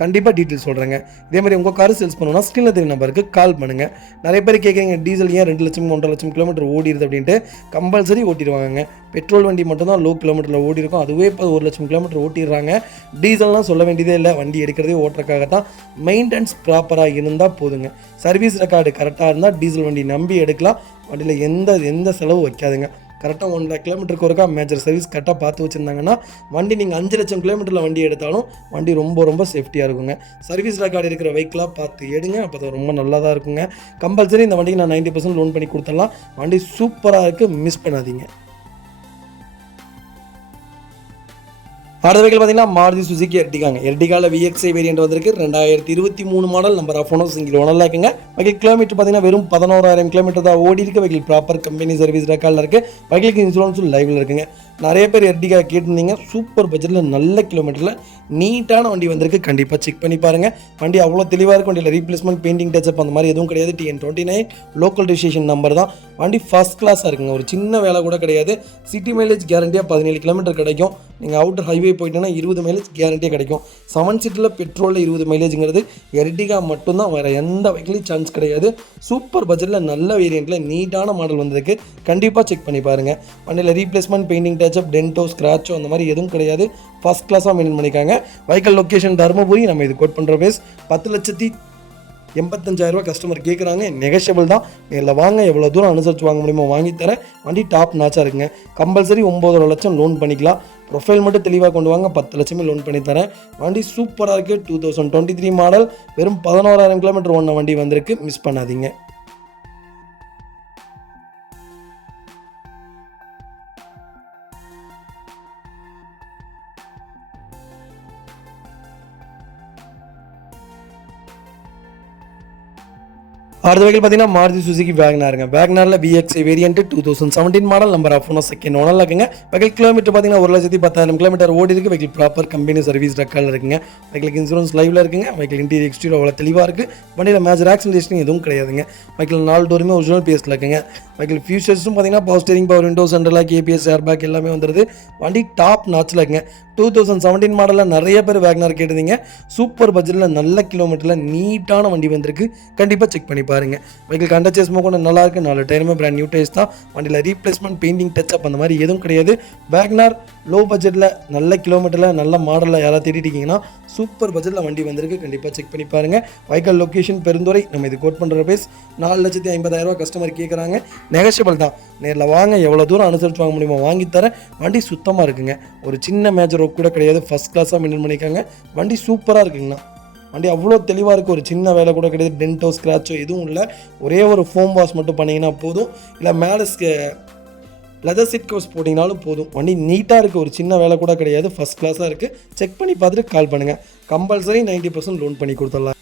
கண்டிப்பாக டீட்டெயில்ஸ் சொல்கிறேங்க. இதே மாதிரி உங்கள் கார் சேல்ஸ் பண்ணணும்னா ஸ்க்ரீனில் தெரிய நம்பருக்கு கால் பண்ணுங்கள். நிறைய பேர் கேட்குறீங்க டீசல் ஏன் 2 லட்சம் 1.5 லட்சம் கிலோமீட்டர் ஓடிடுது அப்படின்ட்டு. கம்பல்சரி ஓட்டிடுவாங்க. பெட்ரோல் வண்டி மட்டும்தான் லோ கிலோமீட்டரில் ஓடி இருக்கும். அதுவே இப்போ 1 லட்சம் கிலோமீட்டர் ஓட்டிடுறாங்க. டீசல்லாம் சொல்ல வேண்டியதே இல்லை. வண்டி எடுக்கிறதே ஓட்டுறதுக்காக தான். மெயின்டெனன்ஸ் ப்ராப்பராக இருந்தால் போதுங்க. சர்வீஸ் ரெக்கார்டு கரெக்டாக இருந்தால் டீசல் வண்டி நம்பி எடுக்கலாம். வண்டியில் எந்த செலவு வைக்காதுங்க. கரெக்டாக 1 lakh கிலோமீட்டருக்கு ஒருக்கா மேஜர் சர்வீஸ் கரெக்டாக பார்த்து வச்சுருந்தாங்கன்னா வண்டி நீங்கள் 5 லட்சம் கிலோமீட்டரில் வண்டி எடுத்தாலும் வண்டி ரொம்ப சேஃப்டியாக இருக்குங்க. சர்வீஸ் ரெக்கார்டு இருக்கிற வெஹிக்கிளாக பார்த்து எடுங்க. அப்போ தான் ரொம்ப நல்லா தான் இருக்குங்க. கம்பல்சரி இந்த வண்டிக்கு நான் 90% லோன் பண்ணி கொடுத்துடலாம். வண்டி சூப்பராக இருக்குது. மிஸ் பண்ணாதீங்க. அடுத்த வெஹிக்கிள் பார்த்தீங்கன்னா மாருதி சுசுகி எர்டிகாங்க. எர்டிகாவில் விஎக்ஸ்ஐ வேரியன்ட் வந்திருக்கு. 2023 model. Number of owner single ஓனரில் இருக்குங்க. வெஹிக்கிள் கிலோமீட்டர் பார்த்தீங்கன்னா வெறும் 11,000 கிலோமீட்டர் தான் ஓடி இருக்குது. வெஹிக்கிள் ப்ராப்பர் கம்பெனி சர்வீஸ் ரெக்கார்டில் இருக்குது. வெஹிக்கிளுக்கு இன்சூரன்ஸும் லைவில் இருக்குங்க. நிறைய பேர் எர்டிகா கேட்டிருந்தீங்க. சூப்பர் பட்ஜெட்டில் நல்ல கிலோமீட்டரில் நீட்டான வண்டி வந்திருக்கு. கண்டிப்பாக செக் பண்ணி பாருங்கள். வண்டி அவ்வளோ தெளிவாக இருக்கும். வண்டியில் ரீப்ளேஸ்மெண்ட், பெயிண்டிங், டச்சப் அந்த மாதிரி எதுவும் கிடையாது. TN29 லோக்கல் ரிஜிஸ்ட்ரேஷன் நம்பர் தான். வண்டி ஃபஸ்ட் கிளாஸாக இருக்குங்க. ஒரு சின்ன வேலை கூட கிடையாது. சிட்டி மைலேஜ் கேரண்டியாக 17 கிலோமீட்டர் கிடைக்கும். நீங்கள் அவுட்டர் ஹைவே போயிட்டோன்னா 20 மைலேஜ் கேரண்டியாக கிடைக்கும். 7 சீட்டில் பெட்ரோலில் 20 மைலேஜுங்கிறது எர்டிகா மட்டும்தான். வேறு எந்த வெஹிக்கிளையும் சான்ஸ் கிடையாது. சூப்பர் பட்ஜெட்டில் நல்ல வேரியண்ட்டில் நீட்டான மாடல் வந்ததுக்கு கண்டிப்பாக செக் பண்ணி பாருங்கள். வண்டியில் ரீப்ளேஸ்மெண்ட், பெயிண்டிங், டச்சப், டென்ட்டோ, ஸ்க்ராச்சோ அந்த மாதிரி எதுவும் கிடையாது. ஃபஸ்ட் கிளாஸாக மெயின்டைன் பண்ணிக்காங்க. Vehicle location Dharmapuri. நம்ம இது கோட் பண்ணுற பேஸ் 10,85,000 கஸ்டமர் கேட்குறாங்க. நெகோஷியபிள் தான். நேரில் வாங்க, எவ்வளோ தூரம் அனுசரித்து வாங்க முடியுமோ வாங்கி தரேன். வண்டி டாப் நாச்சாக இருக்குங்க. கம்பல்சரி 9.5 லட்சம் லோன் பண்ணிக்கலாம். ப்ரொஃபைல் மட்டும் தெளிவாக கொண்டு வாங்க. 10 லட்சமே லோன் பண்ணி தரேன். வண்டி சூப்பராக இருக்குது. 2023 மாடல். வெறும் 11,000 கிலோமீட்டர் ஓடின வண்டி வந்திருக்கு. மிஸ் பண்ணாதீங்க. அடுத்த வெஹிக்கிள் பார்த்தீங்கன்னா மாருதி சுசுகி வேகனாருங்க. வேகனாரில் VXI variant 2017 model. Number of owner second ஓனரில் இருக்குங்க. வெஹிக்கிள் கிலோமீட்டர் பார்த்தீங்கன்னா 1,10,000 கிலோமீட்டர் ஓடி இருக்குது. வெஹிக்கிள் ப்ராப்பர் கம்பெனி சர்வீஸ் ரெக்கார்டில் இருக்குங்க. வெஹிக்கிளுக்கு இன்சூரன்ஸ் லைவில் இருக்குங்க. வெஹிக்கிள் இன்டீரியர் எக்ஸ்டீரியர் அவ்வளோ தெளிவாக இருக்குது. வண்டியில் மேஜர் ஆக்சிடென்ட் எதுவும் கிடையாதுங்க. வெஹிக்கிள் 4 டோருமே ஒரிஜினல் பேஸில் இருக்குங்க. வெஹிக்கிள் ஃபியூச்சர்ஸும் பார்த்தீங்கன்னா பவர் ஸ்டீரிங், பவர் விண்டோ, சென்ட்ரலாக கேபிஎஸ், ஏர்பேக் எல்லாமே வந்துடுது. வண்டி டாப் நாச்சில் இருக்குங்க. 2017 மாடலில் நிறைய பேர் வேகனார் கேட்டிருந்தீங்க. சூப்பர் பட்ஜெட்டில் நல்ல கிலோமீட்டரில் நீட்டான வண்டி வந்திருக்கு. கண்டிப்பாக செக் பண்ணி பாருங்கள். வெஹிக்கிள் அண்டர் சேஸ் கூட நல்லாயிருக்கு. 4 டயருமே பிராண்ட் நியூ டயர்ஸ் தான். வண்டியில் ரீப்ளேஸ்மெண்ட், பெயிண்டிங், டச்சப் அந்த மாதிரி எதுவும் கிடையாது. வேகனார் லோ பட்ஜெட்டில் நல்ல கிலோமீட்டரில் நல்ல மாடலில் யாராவது தேடிட்டிங்கன்னா சூப்பர் பட்ஜெட்டில் வண்டி வந்திருக்கு. கண்டிப்பாக செக் பண்ணி பாருங்கள். Vehicle location Perundurai. நம்ம இது கோட் பண்ணுற பேஸ் 4,50,000 கஸ்டமர் கேட்குறாங்க. நெகஷியபிள் தான். நேரில் வாங்க, எவ்வளோ தூரம் அனுசரித்து வாங்க முடியுமோ வாங்கி தரேன். வண்டி சுத்தமாக இருக்குங்க. ஒரு சின்ன மேஜர் ஒர்க் கூட கிடையாது. ஃபஸ்ட் கிளாஸாக மெயின்டைன் பண்ணிக்காங்க. வண்டி சூப்பராக இருக்குங்கண்ணா. வண்டி அவ்வளோ தெளிவாக இருக்குது. ஒரு சின்ன வேலை கூட கிடையாது. டென்ட்டோ ஸ்க்ராச்சோ எதுவும் இல்லை. ஒரே ஒரு ஃபோம் வாஷ் மட்டும் பண்ணிங்கன்னா போதும். இல்லை மேலே லெதர் சீட் கவர்ஸ் போட்டிங்கனாலும் போதும். வண்டி நீட்டாக இருக்குது. ஒரு சின்ன வேலை கூட கிடையாது. ஃபஸ்ட் கிளாஸாக இருக்குது. செக் பண்ணி பார்த்துட்டு கால் பண்ணுங்கள். கம்பல்சரி 90% லோன் பண்ணி கொடுத்துடலாம்.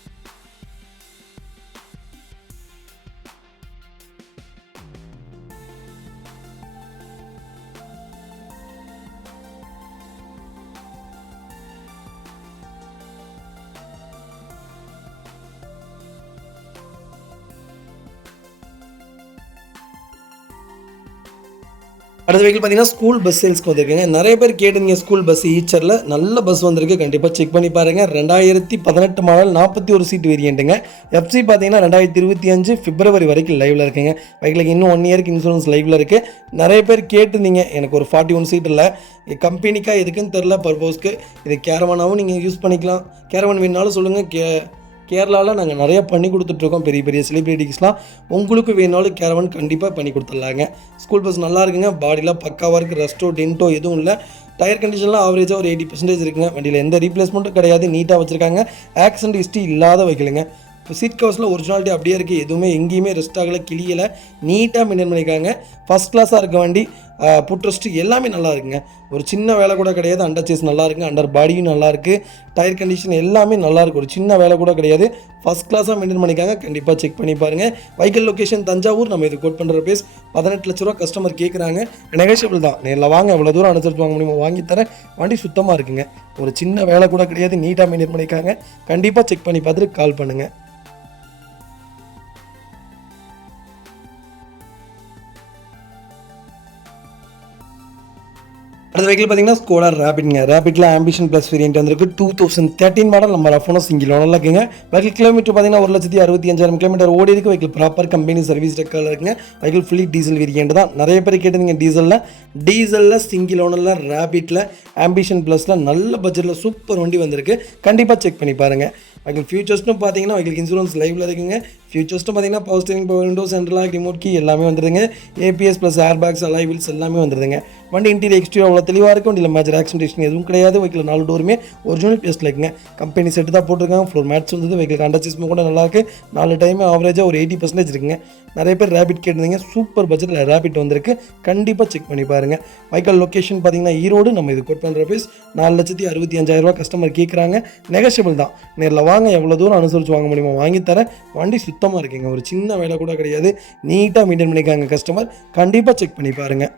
அடுத்த வெஹிக்கிள் பார்த்தீங்கன்னா ஸ்கூல் பஸ் சேல்ஸ்க்கு வந்திருக்குங்க. நிறைய பேர் கேட்டுங்க ஸ்கூல் பஸ் ஈச்சரில் நல்ல பஸ் வந்திருக்கு. கண்டிப்பாக செக் பண்ணி பாருங்கள். 2018 மாடல் 41 சீட் வேரியண்ட்டுங்க. எஃப்சி பார்த்தீங்கன்னா 2025 பிப்ரவரி வரைக்கும் லைவில் இருக்குங்க. வெஹிக்கிளுக்கு இன்னும் 1 இயருக்கு இன்சூரன்ஸ் லைவில் இருக்குது. நிறைய பேர் கேட்டுருந்தீங்க எனக்கு ஒரு 41 சீட் இல்லை, கம்பெனிக்காக எதுக்குன்னு தெரில, பர்போஸ்க்கு இது கேரவனாகவும் நீங்கள் யூஸ் பண்ணிக்கலாம். கேரவன் வேணுனாலும் சொல்லுங்கள். கேரளாவில் நாங்கள் நிறையா பண்ணி கொடுத்துட்ருக்கோம். பெரிய பெரிய செலிப்ரிட்டிஸ்லாம் உங்களுக்கு வேணாலும் கேரவன் கண்டிப்பாக பண்ணி கொடுத்துட்லாங்க. ஸ்கூல் பஸ் நல்லா இருக்குங்க. பாடிலாம் பக்காவாக இருக்குது. ரஸ்ட்டோ டென்ட்டோ எதுவும் இல்லை. டயர் கண்டிஷன்லாம் ஆவரேஜாக ஒரு 80% இருக்குங்க. வண்டியில் எந்த ரீப்ளேஸ்மெண்ட்டும் கிடையாது. நீட்டாக வச்சுருக்காங்க. ஆக்சிடென்ட் ஹிஸ்ட்ரி இல்லாத வைக்கலுங்க. இப்போ சீட் கவர்ஸில் ஒரிஜினாலிட்டி அப்படியே இருக்குது. எதுவுமே எங்கேயுமே ரெஸ்ட் ஆகலை, கிளியலை, நீட்டாக மெயின்டைன் பண்ணியிருக்காங்க. ஃபஸ்ட் கிளாஸாக இருக்க வண்டி. புட்ரெஸ்ட்டு எல்லாமே நல்லா இருக்குங்க. ஒரு சின்ன வேலை கூட கிடையாது. அண்டர் சேஸ் நல்லா இருக்குது. அண்டர் பாடியும் நல்லாயிருக்கு. டயர் கண்டிஷன் எல்லாமே நல்லாயிருக்கு. ஒரு சின்ன வேலை கூட கிடையாது. ஃபஸ்ட் கிளாஸாக மெயின்டைன் பண்ணிக்காங்க. கண்டிப்பாக செக் பண்ணி பாருங்கள். Vehicle location Thanjavur. நம்ம இது கோட் பண்ணுற பேஸ் 18 லட்ச ரூபா கஸ்டமர் கேட்குறாங்க. நெகோஷியபிள் தான். நேரில் வாங்க, எவ்வளோ தூரம் அனுசரித்து வாங்க முடியுமோ வாங்கி தரேன். வண்டி சுத்தமாக இருக்குங்க. ஒரு சின்ன வேலை கூட கிடையாது. நீட்டாக மெயின்டைன் பண்ணிக்காங்க. கண்டிப்பாக செக் பண்ணி பார்த்துட்டு கால் பண்ணுங்கள். அடுத்த வெஹிக்கிள் பார்த்தீங்கன்னா ஸ்கோடா ரேபிட்ங்க. ரேபிட்டில் ஆம்பிஷன் ப்ளஸ் வேரியன்ட் வந்திருக்கு. 2013 மாடல். நம்ம ரஃபோனோ சிங்கிள் ஓனரில் இருக்குங்க. வெஹிக்கிள் கிலோமீட்டர் பார்த்தீங்கன்னா 1,65,000 கிலோமீட்டர் ஓடி இருக்குது. வெஹிக்கிள் ப்ராப்பர் கம்பெனி சர்வீஸ் ரெக்கார்டில் இருக்குங்க. வெஹிக்கிள் ஃபுல்லி டீசல் வேரியன்ட் தான். நிறைய பேர் கேட்டதுங்க டீசலில் சிங்கிள் ஓனரில் ரேபிட்டில் ஆம்பிஷன் ப்ளஸில் நல்ல பட்ஜெட்டில் சூப்பர் வண்டி வந்திருக்கு. கண்டிப்பாக செக் பண்ணி பாருங்கள். வெஹிக்கிள் ஃபியூச்சர்ஸ்னு பார்த்தீங்கன்னா வெஹிக்கிள் இன்சூரன்ஸ் லைவில் இருக்குங்க. ஃபியூச்சர்ஸ்னு பார்த்தீங்கன்னா power steering, power window, central lock, remote key எல்லாமே வந்துடுதுங்க. ABS plus air bags, alloy wheels எல்லாமே வந்துடுதுங்க. வண்டி இன்டீரியர் எக்ஸ்டீரியர் அவ்வளோ தெளிவாக இருக்கும். வண்டியில் மேஜர் ஆக்சிடென்ட் எதுவும் கிடையாது. வெஹிக்கிள் 4 டோருமே ஒரிஜினல் பேஸ்ட்டில் இருக்குங்க. கம்பெனி செட்டு தான் போட்டிருக்காங்க. ஃப்ளோர் மேட்ஸ் வந்து வெஹிக்கிள் அண்டர் சீஸ்மே கூட நல்லாயிருக்கு. 4 டைமே ஆவரேஜாக ஒரு 80% இருக்குங்க. நிறைய பேர் ரேபிட் கேட்டிருந்தீங்க. சூப்பர் பட்ஜெட்டில் ரேபிட் வந்திருக்கு. கண்டிப்பாக செக் பண்ணி பாருங்கள். வெஹிக்கிள் லொக்கேஷன் பார்த்தீங்கன்னா ஈரோடு. நம்ம இது கோட் பண்ணுற பேஸ் 4,65,000 கஸ்டமர் கேட்குறாங்க. நெகோஷியபிள் தான். நேரில் வாங்க, எவ்வளோ தூரம் அனுசரித்து வாங்க முடியுமோ வாங்கி தரேன். வண்டி சுத்தமாக இருக்குங்க. ஒரு சின்ன வேலை கூட கிடையாது. நீட்டாக மெயின்டைன் பண்ணிக்காங்க கஸ்டமர். கண்டிப்பாக செக் பண்ணி பாருங்கள்.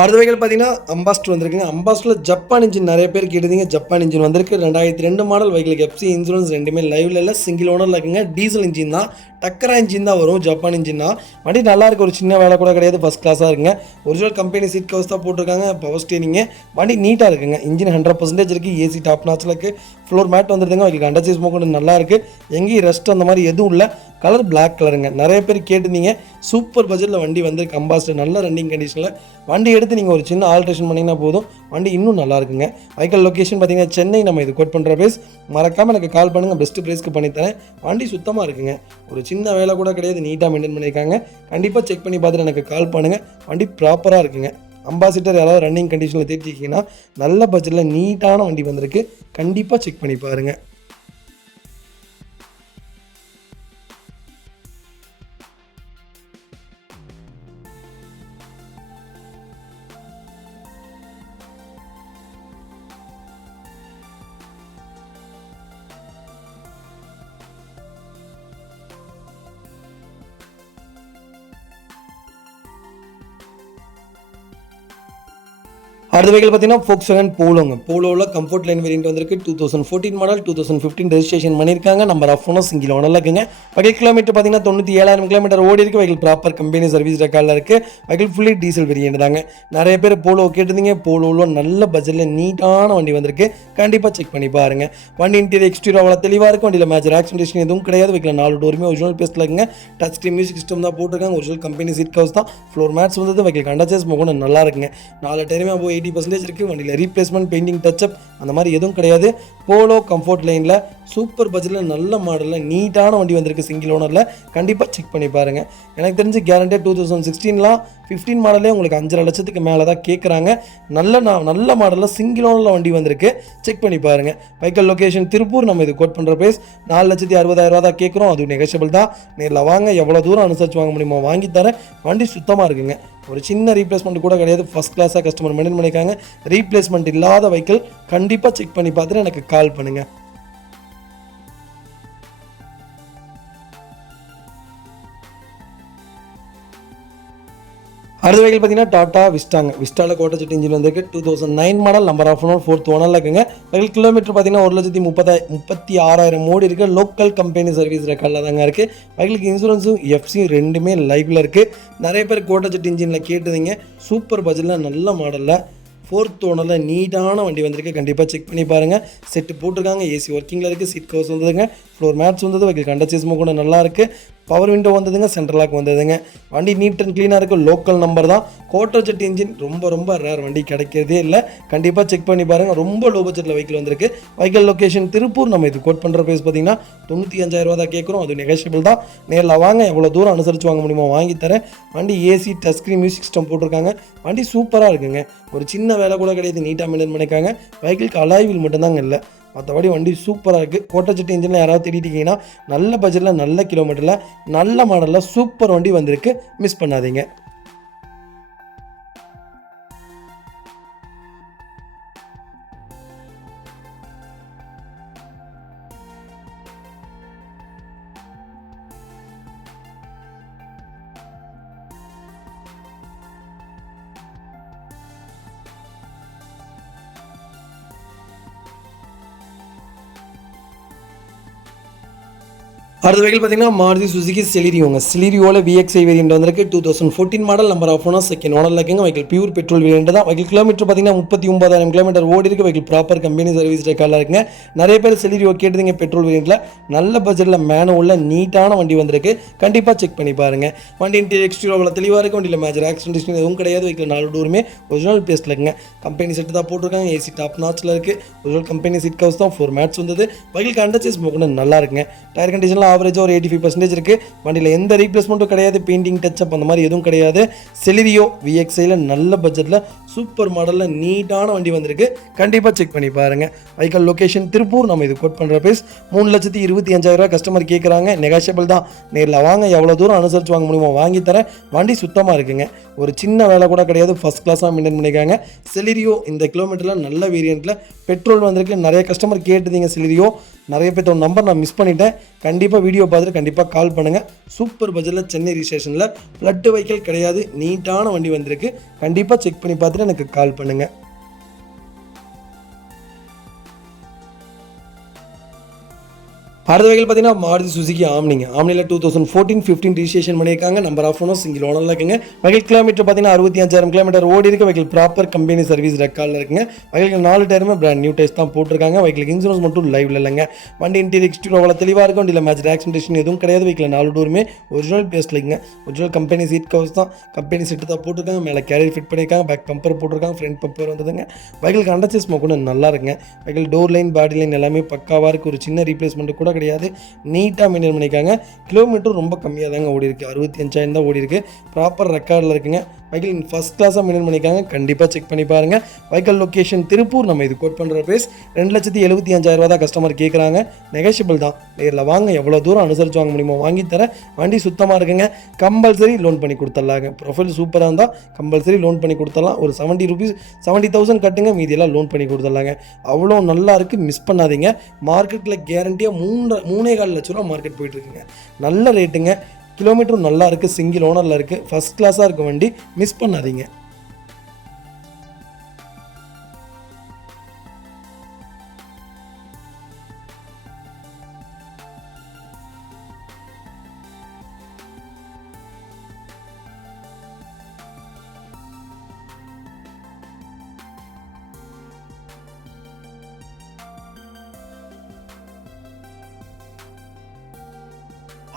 அடுத்த வெஹிக்கிள் பார்த்தீங்கன்னா அம்பாஸ்டர் வந்திருக்குங்க. அம்பாஸ்டரில் ஜப்பான் இன்ஜின் நிறைய பேர் கேட்டிருந்தீங்க. ஜப்பான் இன்ஜின் வந்திருக்கு. 2002 மாடல். வெஹிக்கிளுக்கு எஃப்சி இன்சூரன்ஸ் ரெண்டுமே லைவில் இல்லை. சிங்கிள் ஓனரில் இருக்குங்க. டீசல் இன்ஜின் தான். டக்கரா இன்ஜின் தான் வரும். ஜப்பான் இன்ஜின் தான். வண்டி நல்லா இருக்குது. ஒரு சின்ன வேலை கூட கிடையாது. ஃபஸ்ட் கிளாஸாக இருக்குங்க. ஒரிஜினல் கம்பெனி சீட் கவர்ஸ் தான் போட்டிருக்காங்க. Power steering. வண்டி நீட்டாக இருக்குங்க. இன்ஜின் 100% இருக்குது. ஏசி டாப் நாச்சில் இருக்குது. ஃப்ளோர் மேட் வந்துருதுங்க. வெஹிக்கிள் அண்டர் சீஸ் கூட நல்லா இருக்குது. எங்கேயும் ரெஸ்ட் அந்த மாதிரி எதுவும் இல்லை. கலர் பிளாக் கலருங்க. நிறைய பேர் கேட்டிருந்தீங்க. சூப்பர் பட்ஜெட்டில் வண்டி வந்திருக்கு. அம்பாஸ்டர் நல்ல ரன்னிங் கண்டிஷனில். வண்டி எடுத்து நீங்கள் ஒரு சின்ன ஆல்ட்ரேஷன் பண்ணிங்கன்னா போதும். வண்டி இன்னும் நல்லா இருக்குங்க. வெஹிக்கிள் லொக்கேஷன் பார்த்தீங்கன்னா சென்னை. நம்ம இது கோட் பண்ணுற பேஸ். மறக்காமல் எனக்கு கால் பண்ணுங்கள். பெஸ்ட்டு ப்ரைஸ்க்கு பண்ணித்தரேன். வண்டி சுத்தமாக இருக்குங்க. ஒரு சின்ன வேலை கூட கிடையாது. நீட்டாக மெயின்டைன் பண்ணியிருக்காங்க. கண்டிப்பாக செக் பண்ணி பார்த்துட்டு எனக்கு கால் பண்ணுங்கள். வண்டி ப்ராப்பராக இருக்குங்க. அம்பாசிடர் யாராவது ரன்னிங் கண்டிஷனில் தேர்த்திக்கிங்கன்னா நல்ல பட்ஜெட்டில் நீட்டான வண்டி வந்திருக்கு. கண்டிப்பாக செக் பண்ணி பாருங்கள். அடுத்த வெஹிக்கிள் பார்த்தீங்கன்னா Volkswagen போலோங்க. போலோவில் கம்ஃபர்ட் லைன் வேரியன்ட் வந்திருக்கு. 2014 மாடல், 2015 ரெஜிஸ்ட்ரேஷன் பண்ணியிருக்காங்க. நம்பர் ஆஃப் ஓனர் சிங்கிள் ஓனரில் இருக்குங்க. வெஹிக்கிள் கிலோமீட்டர் பார்த்தீங்கன்னா 97,000 கிலோமீட்டர் ஓடி இருக்கு. வெஹிக்கிள் ப்ராப்பர் கம்பெனி சர்வீஸ் ரெக்கார்டில் இருக்குது. வெஹிக்கிள் ஃபுல்லி டீசல் வேரியன்ட் தாங்க. நிறைய பேர் போலோ கேட்டிருந்தீங்க. போலோவில் நல்ல பட்ஜெட்டில் நீட்டான வண்டி வந்திருக்கு. கண்டிப்பாக செக் பண்ணி பாருங்க. வண்டி இன்டீரியர் எக்ஸ்டீரியர் அவ்வளோ தெளிவாக இருக்கும். வண்டியில் மேஜர் ஆக்சிடென்டேஷன் எதுவும் கிடையாது. வெஹிக்கிள் 4 டோருமே ஒரிஜினல் பேஸ்ட்டில் இருக்குங்க. டச் ஸ்க்ரீன் மியூசிக் சிஸ்டம் தான் போட்டிருக்காங்க. ஒரிஜினல் கம்பெனி சீட் கவர்ஸ் தான். ஃப்ளோர் மேட்ஸ் வந்தது. வெஹிக்கிள் கண்டச்சர்ஸ் முகம் நல்லா இருக்குங்க. 4 டயருமே 80% இருக்குது. வண்டியில் ரீப்ளேஸ்மெண்ட் பெயிண்டிங் டச்சப் அந்த மாதிரி எதுவும் கிடையாது. போலோ கம்ஃபர்ட் லைனில் சூப்பர் பட்ஜெட்டில் நல்ல மாடலில் நீட்டான வண்டி வந்திருக்கு. சிங்கிள் ஓனரில் கண்டிப்பாக செக் பண்ணி பாருங்கள். எனக்கு தெரிஞ்சு கேரண்டியாக 2016 15 மாடலே உங்களுக்கு 5.5 லட்சத்துக்கு மேலே தான் கேட்குறாங்க. நல்ல மாடலில் சிங்கிள் ஓனரில் வண்டி வந்திருக்கு. செக் பண்ணி பாருங்கள். Vehicle location Tiruppur. நம்ம இது கோட் பண்ணுற ப்ரைஸ் 4,60,000 தான் கேட்குறோம். அது நெகோஷியபிள் தான். நேரில் வாங்க, எவ்வளோ தூரம் அனுசரித்து வாங்க முடியுமோ வாங்கி தரேன். வண்டி சுத்தமாக இருக்குங்க. ஒரு சின்ன ரீப்ளேஸ்மெண்ட் கூட கிடையாது. ஃபஸ்ட் கிளாஸாக கஸ்டமர் மெயின்டைன் பண்ணியிருக்காங்க. ரீப்ளேஸ்மெண்ட் இல்லாத வெஹிக்கிள் கண்டிப்பாக செக் பண்ணி பார்த்துட்டு எனக்கு கால் பண்ணுங்கள். அடுத்த வெஹிக்கிள் பார்த்தீங்கன்னா டாடா விஸ்டாங்க. விஸ்டாவில் கோட்டச்செட் இன்ஜின் வந்திருக்கு. 2009 model, number of owner 4th ஓனரில் இருக்குங்க. வெஹிக்கிள் கிலோமீட்டர் பார்த்தீங்கன்னா 1,36,000 ஓடி இருக்குது. லோக்கல் கம்பெனி சர்வீஸ் ரெக்கார்டில் தாங்க இருக்குது. வெஹிக்கிளுக்கு இன்சூரன்ஸும் எஃப்சியும் ரெண்டுமே லைவில் இருக்குது. நிறைய பேர் கோட்டச்செட் இன்ஜினில் கேட்டுதீங்க. சூப்பர் பட்ஜெட்டில் நல்ல மாடலில் 4th ஓனரில் நீட்டான வண்டி வந்திருக்கு. கண்டிப்பாக செக் பண்ணி பாருங்கள். செட்டு போட்டிருக்காங்க. ஏசி ஒர்க்கிங்கில் இருக்குது. சீட் கவர்ஸ் வந்ததுங்க. ஃப்ளோர் மேட்ஸ் வந்தது. வெஹிக்கிள் கண்டச்சேஸ்மும் கூட நல்லா இருக்குது. பவர் விண்டோ வந்ததுங்க. சென்ட்ரல் லாக் வந்ததுங்க. வண்டி நீட் அண்ட் க்ளீனாக இருக்குது. லோக்கல் நம்பர் தான். கோட்டர்ஜெட் இன்ஜின் ரொம்ப ரேர். வண்டி கிடைக்கிறதே இல்லை. கண்டிப்பாக செக் பண்ணி பாருங்கள். ரொம்ப லோ பட்ஜெட்டில் வெஹிக்கிள் வந்திருக்கு. Vehicle location Tiruppur. நம்ம இது கோட் பண்ணுற ப்ரைஸ் பார்த்தீங்கன்னா 95,000 தான் கேட்குறோம். அது நெகோஷியபிள் தான். நேரில் வாங்க, எவ்வளோ தூரம் அனுசரித்து வாங்க முடியுமோ வாங்கி தரேன். வண்டி AC touch screen music system போட்டிருக்காங்க. வண்டி சூப்பராக இருக்குங்க. ஒரு சின்ன வேலை கூட கிடையாது. நீட்டாக மெயின்டைன் பண்ணியிருக்காங்க. வெஹிக்கிளுக்கு அலாய் வீல் மட்டும்தாங்க இல்லை. மற்றபடி வண்டி சூப்பராக இருக்குது. கோட்டச்செட் இன்ஜினில் யாராவது தேடிட்டீங்கன்னா நல்ல பட்ஜெட்டில் நல்ல கிலோமீட்டரில் நல்ல மாடலில் சூப்பர் வண்டி வந்திருக்கு. மிஸ் பண்ணாதீங்க. அடுத்த வெஹிக்கிள் பார்த்தீங்கன்னா மாருதி சுசுகி செலிரியோங்க. செலிரியோவில் VXI வேரியன்ட் வந்திருக்கு. 2014 model, number of owner 2nd ஓனரில் இருக்குங்க. வெஹிக்கிள் பியூர் பெட்ரோல் வேரியன்ட் தான். வெஹிக்கிள் கிலோமீட்டர் பார்த்தீங்கன்னா 39,000 கிலோமீட்டர் ஓடி இருக்குது. வெஹிக்கிள் ப்ராப்பர் கம்பெனி சர்வீஸ் ரெக்கார்டில் இருக்குங்க. நிறைய பேர் செலிரியோ கேட்டுதுங்க. பெட்ரோல் வேரியன்ட்டில் நல்ல பட்ஜெட்டில் மேனுவலில் நீட்டான வண்டி வந்திருக்கு. கண்டிப்பாக செக் பண்ணி பாருங்கள். வண்டி இன்டீரியர் எக்ஸ்டீரியர் அவ்வளோ தெளிவாக இருக்குது. வண்டியில் மேஜர் ஆக்சிடென்டேஷன் எதுவும் கிடையாது. வெஹிக்கிள் 4 டோருமே ஒரிஜினல் பேஸ்ட்டில் இருக்குங்க. கம்பெனி செட்டு தான் போட்டிருக்காங்க. ஏசி டாப் நாச்சில் இருக்குது. ஒரிஜினல் கம்பெனி சீட் கவர்ஸ் தான். 4 மேட்ஸ் வந்தது. வெஹிக்கிள் அண்டர்சேஸ் கூட நல்லா இருக்குங்க. டயர் கண்டிஷனில் ஆவரேஜாக ஒரு 85% இருக்கு. வண்டியில் எந்த ரீப்ளேஸ்மெண்ட்டும் கிடையாது. பெயிண்டிங் டச்சப் அந்த மாதிரி எதுவும் கிடையாது. செலிரியோ VXIல நல்ல பட்ஜெட்டில் சூப்பர் மாடலில் நீட்டான வண்டி வந்திருக்கு. கண்டிப்பாக செக் பண்ணி பாருங்க. Vehicle location Tiruppur. நம்ம இது கோட் பண்ணுற ப்ரைஸ் 3,25,000 கஸ்டமர் கேட்குறாங்க. நெகோஷியபிள் தான். நேரில் வாங்க, எவ்வளோ தூரம் அனுசரித்து வாங்க முடியுமோ வாங்கி தரேன். வண்டி சுத்தமாக இருக்குங்க. ஒரு சின்ன வேலை கூட கிடையாது. ஃபஸ்ட் கிளாஸாக மெயின்டைன் பண்ணியிருக்காங்க. செலிரியோ இந்த கிலோமீட்டரில் நல்ல வேரியண்ட்டில் பெட்ரோல் வந்திருக்கு. நிறைய கஸ்டமர் கேட்டுதீங்க செலிரியோ. நிறைய பேர்த்தோட நம்பர் நான் மிஸ் பண்ணிட்டேன். கண்டிப்பாக வீடியோ பார்த்துட்டு கண்டிப்பாக கால் பண்ணுங்கள். சூப்பர் பட்ஜெட்டில் சென்னை ரிஜிஸ்ட்ரேஷனில் ஃப்ளட் வெஹிக்கிள் கிடையாது. நீட்டான வண்டி வந்திருக்கு. கண்டிப்பாக செக் பண்ணி பார்த்துட்டு எனக்கு கால் பண்ணுங்கள். அடுத்த வெஹிக்கிள் பார்த்தீங்கன்னா மாருதி சுசுகி ஆம்னிங்க. ஆம்னியில் 2014-15 ரிஜிஸ்ட்ரேஷன் பண்ணியிருக்காங்க. நம்பர் ஆஃப் ஓனர் சிங்கிள் ஓனரில் இருக்குங்க. வெஹிக்கிள் கிலோமீட்டர் பார்த்தீங்கன்னா 65,000 கிலோமீட்டர் ஓடி இருக்குது. வெஹிக்கிள் ப்ராப்பர் கம்பெனி சர்வீஸ் ரெக்கார்டில் இருக்குங்க. வெஹிக்கிள் 4 டயருமே பிராண்ட் நியூ டயர்ஸ் தான் போட்டிருக்காங்க. வெஹிக்கிள் இன்சூரன்ஸ் மட்டும் லைவ்ல இல்லைங்க. வண்டி இன்டீரியர் எக்ஸ்டீரியர் அவ்வளோ தெளிவாக இருக்கும். வண்டியில் மேஜர் ஆக்சிடென்டேஷன் எதுவும் கிடையாது. வெஹிக்கிள் 4 டோருமே ஒரிஜினல் பேஸ்ட்டில் இருக்குங்க. ஒரிஜினல் கம்பெனி சீட் கவர்ஸ் தான். கம்பெனி செட்டு தான் போட்டிருக்காங்க. மேலே கேரியர் ஃபிட் பண்ணியிருக்காங்க. பேக் பம்பர் போட்டிருக்காங்க. ஃப்ரண்ட் பம்பர் வந்ததுங்க. வெஹிக்கிள் அண்டர்சேஸ் கூட நல்லா இருக்குங்க. வெஹிக்கிள் டோர் லைன் பாடி லைன் எல்லாமே பக்காவாக இருக்குது. ஒரு சின்ன ரீப்ளேஸ்மெண்ட் கூட கிடையாது. நீட்டாக மெயின்டைன் பண்ணியிருக்காங்க. கிலோமீட்டர் ரொம்ப கம்மியாக தாங்க ஓடி இருக்குது. 65,000 தான் ஓடி இருக்குது. ப்ராப்பர் ரெக்கார்டில் இருக்குங்க. வெஹிக்கிள் ஃபஸ்ட் கிளாஸாக மெயின்டைன் பண்ணியிருக்காங்க. கண்டிப்பாக செக் பண்ணி பாருங்கள். Vehicle location Tiruppur. நம்ம இது கோட் பண்ணுற ப்ரைஸ் 2,75,000 தான் கஸ்டமர் கேட்குறாங்க. நெகோஷியபிள் தான். நேரில் வாங்க, எவ்வளோ தூரம் அனுசரித்து வாங்க முடியுமோ வாங்கி தரேன். வண்டி சுத்தமாக இருக்குங்க. கம்பல்சரி லோன் பண்ணி கொடுத்துடலாங்க. ப்ரொஃபைல் சூப்பராக இருந்தால் கம்பல்சரி லோன் பண்ணி கொடுத்துடலாம். ஒரு 70,000 கட்டுங்க. மீதியெல்லாம் லோன் பண்ணி கொடுத்துடலாங்க. அவ்வளோ நல்லா இருக்குது. மிஸ் பண்ணாதீங்க. மார்க்கெட்டில் கேரண்டியாக 3.25 லட்ச ரூபா மார்க்கெட் போயிட்டுருக்குங்க. நல்ல ரேட்டுங்க. கிலோமீட்டரும் நல்லா இருக்குது. சிங்கிள் ஓனரில் இருக்குது. ஃபஸ்ட் கிளாஸாக இருக்க வண்டி. மிஸ் பண்ணாதீங்க.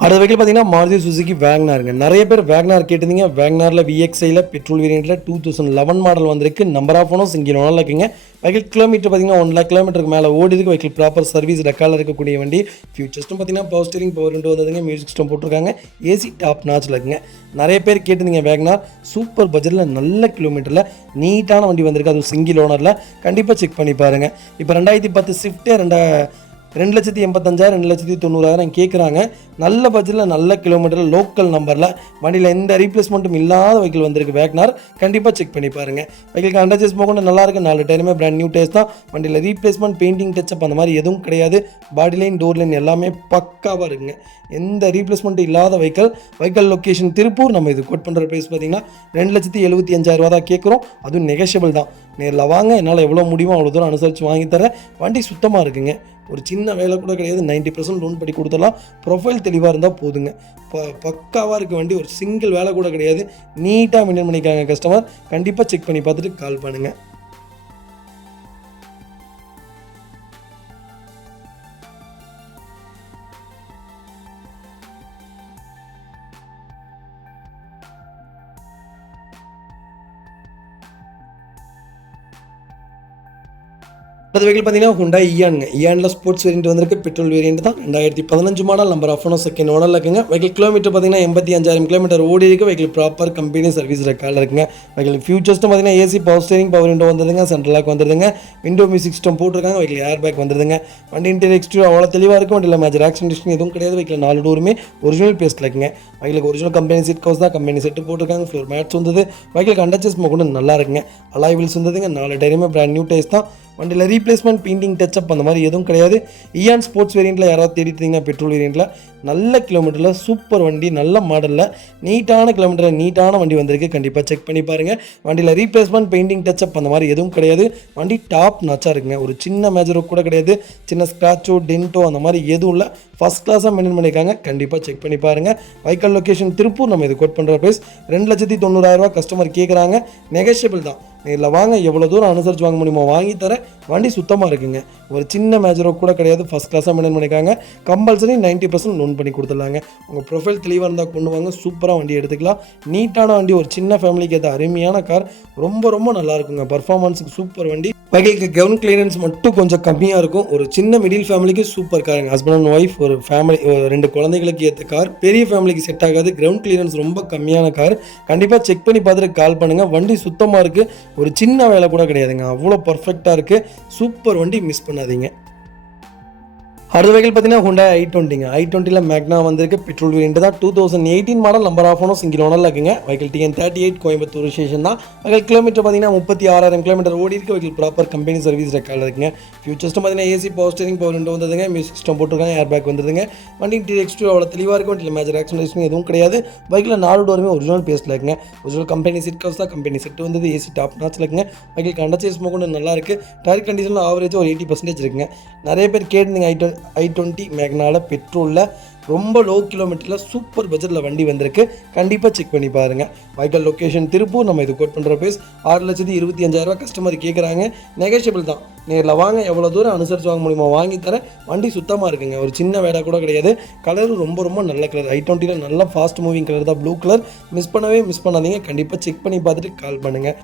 அடுத்த வெஹிக்கிள் பார்த்தீங்கன்னா மாருதி சுசுகி வேக்னாருங்க. நிறைய பேர் வேக்னார் கேட்டிருந்தீங்க. வேக்னாரில் விஎக்ஸ்ஐயில் பெட்ரோல் வேரியண்ட்டில் 2011 மாடல் வந்திருக்கு. நம்பர் ஆஃப் ஓனர்ஸ் இங்கே ஒன்றில் இருக்குங்க. வெஹிக்கிள் கிலோமீட்டர் பார்த்தீங்கன்னா 1 lakh கிலோமீட்டருக்கு மேலே ஓடி இருக்கு. வெஹிக்கிள் ப்ராப்பர் சர்வீஸ் ரெக்கார்டில் இருக்கக்கூடிய வண்டி. ஃபியூச்சர்ஸ்டும் பார்த்தீங்கன்னா பவர் ஸ்டீரிங், பவர் விண்டோ வந்ததுங்க. மியூசிக் சிஸ்டம் போட்டிருக்காங்க. ஏசி டாப் நாச்சில் இருக்குங்க. நிறைய பேர் கேட்டிருந்தீங்க வேக்னார் சூப்பர் பட்ஜெட்டில் நல்ல கிலோமீட்டரில் நீட்டான வண்டி வந்திருக்கு. அது சிங்கிள் ஓனரில் கண்டிப்பாக செக் பண்ணி பாருங்கள். இப்போ 2010 ஸ்விஃப்ட்டே 2,85,000 2,90,000 கேட்குறாங்க. நல்ல பட்ஜெட்டில் நல்ல கிலோமீட்டரில் லோக்கல் நம்பரில் வண்டியில் எந்த ரீப்ளேஸ்மெண்ட்டும் இல்லாத வெஹிக்கிள் வந்திருக்கு வேக்னார். கண்டிப்பாக செக் பண்ணி பாருங்கள். வெஹிக்கிளுக்கு அண்டர்ச்சேஸ் போகணும் நல்லாயிருக்கு. 4 டயருமே பிராண்ட் நியூ டயர்ஸ் தான். வண்டியில் ரீப்ளேஸ்மெண்ட், பெயிண்டிங், டச்சப் அந்த மாதிரி எதுவும் கிடையாது. பாடி லைன், டோர் லைன் எல்லாமே பக்காவாக இருக்குங்க. எந்த ரீப்ளேஸ்மெண்ட்டும் இல்லாத வெஹிக்கிள் லொக்கேஷன் திருப்பூர். நம்ம இது கோட் பண்ணுற ப்ரைஸ் பார்த்தீங்கன்னா 2,75,000 தான் கேட்குறோம். அதுவும் நெகஷியபிள் தான். நேரில் வாங்க, என்னால் எவ்வளோ முடியுமோ அவ்வளோ தூரம் அனுசரித்து வாங்கி தரேன். வண்டி சுத்தமாக இருக்குங்க. ஒரு சின்ன வேலை கூட கிடையாது. 90% லோன் பண்ணி கொடுத்துடலாம். ப்ரொஃபைல் தெளிவாக இருந்தால் போதுங்க. பக்காவாக இருக்க வண்டி. ஒரு சிங்கிள் வேலை கூட கிடையாது. நீட்டாக மெயின்டைன் பண்ணிக்காங்க கஸ்டமர். கண்டிப்பாக செக் பண்ணி பார்த்துட்டு கால் பண்ணுங்கள். அடுத்த வெஹிக்கிள் பார்த்தீங்கன்னா ஹுண்டாய் இயானுங்க. இயானில் ஸ்போர்ட்ஸ் வேரியண்ட் வந்திருக்கு. பெட்ரோல் வேரியண்ட் தான். 2015 model. Number of owner second ஓனரில் இருக்குங்க. வெஹிக்கிள் கிலோமீட்டர் பார்த்தீங்கன்னா 85,000 கிலோமீட்டர் ஓடி இருக்குது. வெஹிக்கிள் ப்ராப்பர் கம்பெனி சர்வீஸ் ரெக்கார்டில் இருக்குங்க. வெஹிக்கிள் ஃபியூச்சர்ஸ்ட்டு பார்த்தீங்கன்னா AC, power steering, power window வந்துருதுங்க. சென்ட்ரல் லாக் வந்துருதுங்க. விண்டோ மியூசிக் சிஸ்டம் போட்டிருக்காங்க. வெஹிக்கிள் ஏர் பேக் வந்துருதுங்க. வண்டி இன்டீரியர் எக்ஸ்டீரியர் அவ்வளோ தெளிவாக இருக்கும். வண்டியில் மேஜர் ஆக்சிடென்ட் எதுவும் கிடையாது. வெஹிக்கிள் 4 டோருமே ஒரிஜினல் பேஸ்ட்டில் இருக்குங்க. வெஹிக்கிளுக்கு ஒரிஜினல் கம்பெனி சீட் கவர்ஸ் தான். கம்பெனி செட்டு போட்டிருக்காங்க. ஃப்ளோர் மேட்ஸ் வந்தது. வெஹிக்கிளுக்கு அண்டர்ச்சேஸ் கூட நல்லா இருக்குங்க. அலாய் வீல்ஸ் வந்ததுங்க. 4 டயருமே பிராண்ட் நியூ டயர்ஸ் தான். வண்டியில் ரீப்ளேஸ்மெண்ட், பெயிண்டிங், டச்சப் அந்த மாதிரி எதுவும் கிடையாது. இயான் ஸ்போர்ட்ஸ் வேரியண்ட்டில் யாராவது தேடிட்டீங்கன்னா பெட்ரோல் வேரியண்ட்டில் நல்ல கிலோமீட்டரில் சூப்பர் வண்டி, நல்ல மாடலில் நீட்டான கிலோமீட்டரில் நீட்டான வண்டி வந்திருக்கு. கண்டிப்பாக செக் பண்ணி பாருங்கள். வண்டியில் ரீப்ளேஸ்மெண்ட், பெயிண்டிங், டச்சப் அந்த மாதிரி எதுவும் கிடையாது. வண்டி டாப் நாச்சாக இருக்குங்க. ஒரு சின்ன மேஜரோ கூட கிடையாது. சின்ன ஸ்க்ராச்சோ, டென்ட்டோ அந்த மாதிரி எதுவும் இல்லை. ஃபஸ்ட் கிளாஸாக மெயின்டைன் பண்ணியிருக்காங்க. கண்டிப்பாக செக் பண்ணி பாருங்கள். Vehicle location Tiruppur. நம்ம இது கோட் பண்ணுற ப்ரைஸ் 2,90,000 கஸ்டமர் கேட்குறாங்க. நெகஷியபிள் தான். நேரில் வாங்க, எவ்வளோ தூரம் அனுசரித்து வாங்க முடியுமோ வாங்கி தரேன். வண்டி சுத்தமாக இருக்குங்க. ஒரு சின்ன மேஜரோ கூட கிடையாது. ஃபஸ்ட் கிளாஸாக மெயின்டைன் பண்ணியிருக்காங்க. கம்பல்சரி 90% லோன் பண்ணி கொடுத்துடலாங்க. உங்கள் ப்ரொஃபைல் தெளிவாக இருந்தால் கொண்டு வாங்க. சூப்பராக வண்டி எடுத்துக்கலாம். நீட்டான வண்டி. ஒரு சின்ன ஃபேமிலிக்கு ஏற்ற அருமையான கார். ரொம்ப நல்லா இருக்குங்க. பர்ஃபார்மன்ஸுக்கு சூப்பர் வண்டி. வெஹிக்கிளுக்கு கிரவுண்ட் கிளியரன்ஸ் மட்டும் கொஞ்சம் கம்மியாக இருக்கும். ஒரு சின்ன மிடில் ஃபேமிலிக்கு சூப்பர் காருங்க. ஹஸ்பண்ட் அண்ட் ஒய்ஃப், ஒரு ஃபேமிலி, 2 குழந்தைகளுக்கு ஏற்ற கார். பெரிய ஃபேமிலிக்கு செட் ஆகாது. கிரவுண்ட் கிளியரன்ஸ் ரொம்ப கம்மியான கார். கண்டிப்பாக செக் பண்ணி பார்த்துட்டு கால் பண்ணுங்கள். வண்டி சுத்தமாக இருக்குது. ஒரு சின்ன வேலை கூட கிடையாதுங்க. அவ்வளோ பர்ஃபெக்டாக இருக்குது. சூப்பர் வண்டி, மிஸ் பண்ணாதீங்க. அடுத்த வெஹிக்கிள் பார்த்தீங்கன்னா ஹுண்டாய் i20ங்க. i20ல மேக்னா வந்திருக்கு. பெட்ரோல் வேரியண்ட் தான். 2018 model. Number of owner single ஓனரில் இருக்குங்க. வெஹிக்கிள் TN38 கோயம்புத்தூர் ஸ்டேஷன் தான். வெஹிக்கிள் கிலோமீட்டர் பார்த்தீங்கன்னா 36,000 கிலோமீட்டர் ஓடி இருக்குது. வெஹிக்கிள் ப்ராப்பர் கம்பெனி சர்வீஸ் ரெக்கார்டில் இருக்குங்க. ஃபியூச்சர்ஸ்ட்டு பார்த்தீங்கன்னா AC, power steering, power window வந்ததுங்க. மியூசிக் சிஸ்டம் போட்டிருக்காங்க. ஏர் பேக் வந்துருதுங்க. வண்டி இன்டீரியர் எக்ஸ்டீரியர் அவ்வளோ தெளிவாக இருக்கும். வண்டியில் மேஜர் ஆக்சிடென்ட் எதுவும் கிடையாது. வெஹிக்கிள் 4 டோருமே ஒரிஜினல் பேஸ்ட்டில் இருக்குங்க. ஒரிஜினல் கம்பெனி சீட் கவர்ஸ் தான். கம்பெனி செட்டு வந்தது. ஏசி டாப் நாச்சில் இருக்குங்க. வெஹிக்கிள் அண்டர்ச்சேஸ் கூட நல்லா இருக்குது. டயர் கண்டிஷனில் ஆவரேஜாக ஒரு 80% இருக்குங்க. நிறைய பேர் கேட்டிருந்தீங்க i20 மேக்னால பெட்ரோலில் ரொம்ப லோ கிலோமீட்டரில் சூப்பர் பட்ஜெட்டில் வண்டி வந்திருக்கு. கண்டிப்பாக செக் பண்ணி பாருங்கள். Vehicle location Tiruppur. நம்ம இது கோட் பண்ணுற ப்ரைஸ் 6,25,000 கஸ்டமர் கேட்குறாங்க. நெகஷியபிள் தான். நேரில் வாங்க, எவ்வளோ தூரம் அனுசரித்து வாங்க முடியுமோ வாங்கி தரேன். வண்டி சுத்தமாக இருக்குங்க. ஒரு சின்ன வேலை கூட கிடையாது. கலரும் ரொம்ப நல்ல கலர். i20ல நல்ல ஃபாஸ்ட் மூவிங் கலர் தான், ப்ளூ கலர். மிஸ் பண்ணாதீங்க. கண்டிப்பாக செக் பண்ணி பார்த்துட்டு கால் பண்ணுங்கள்.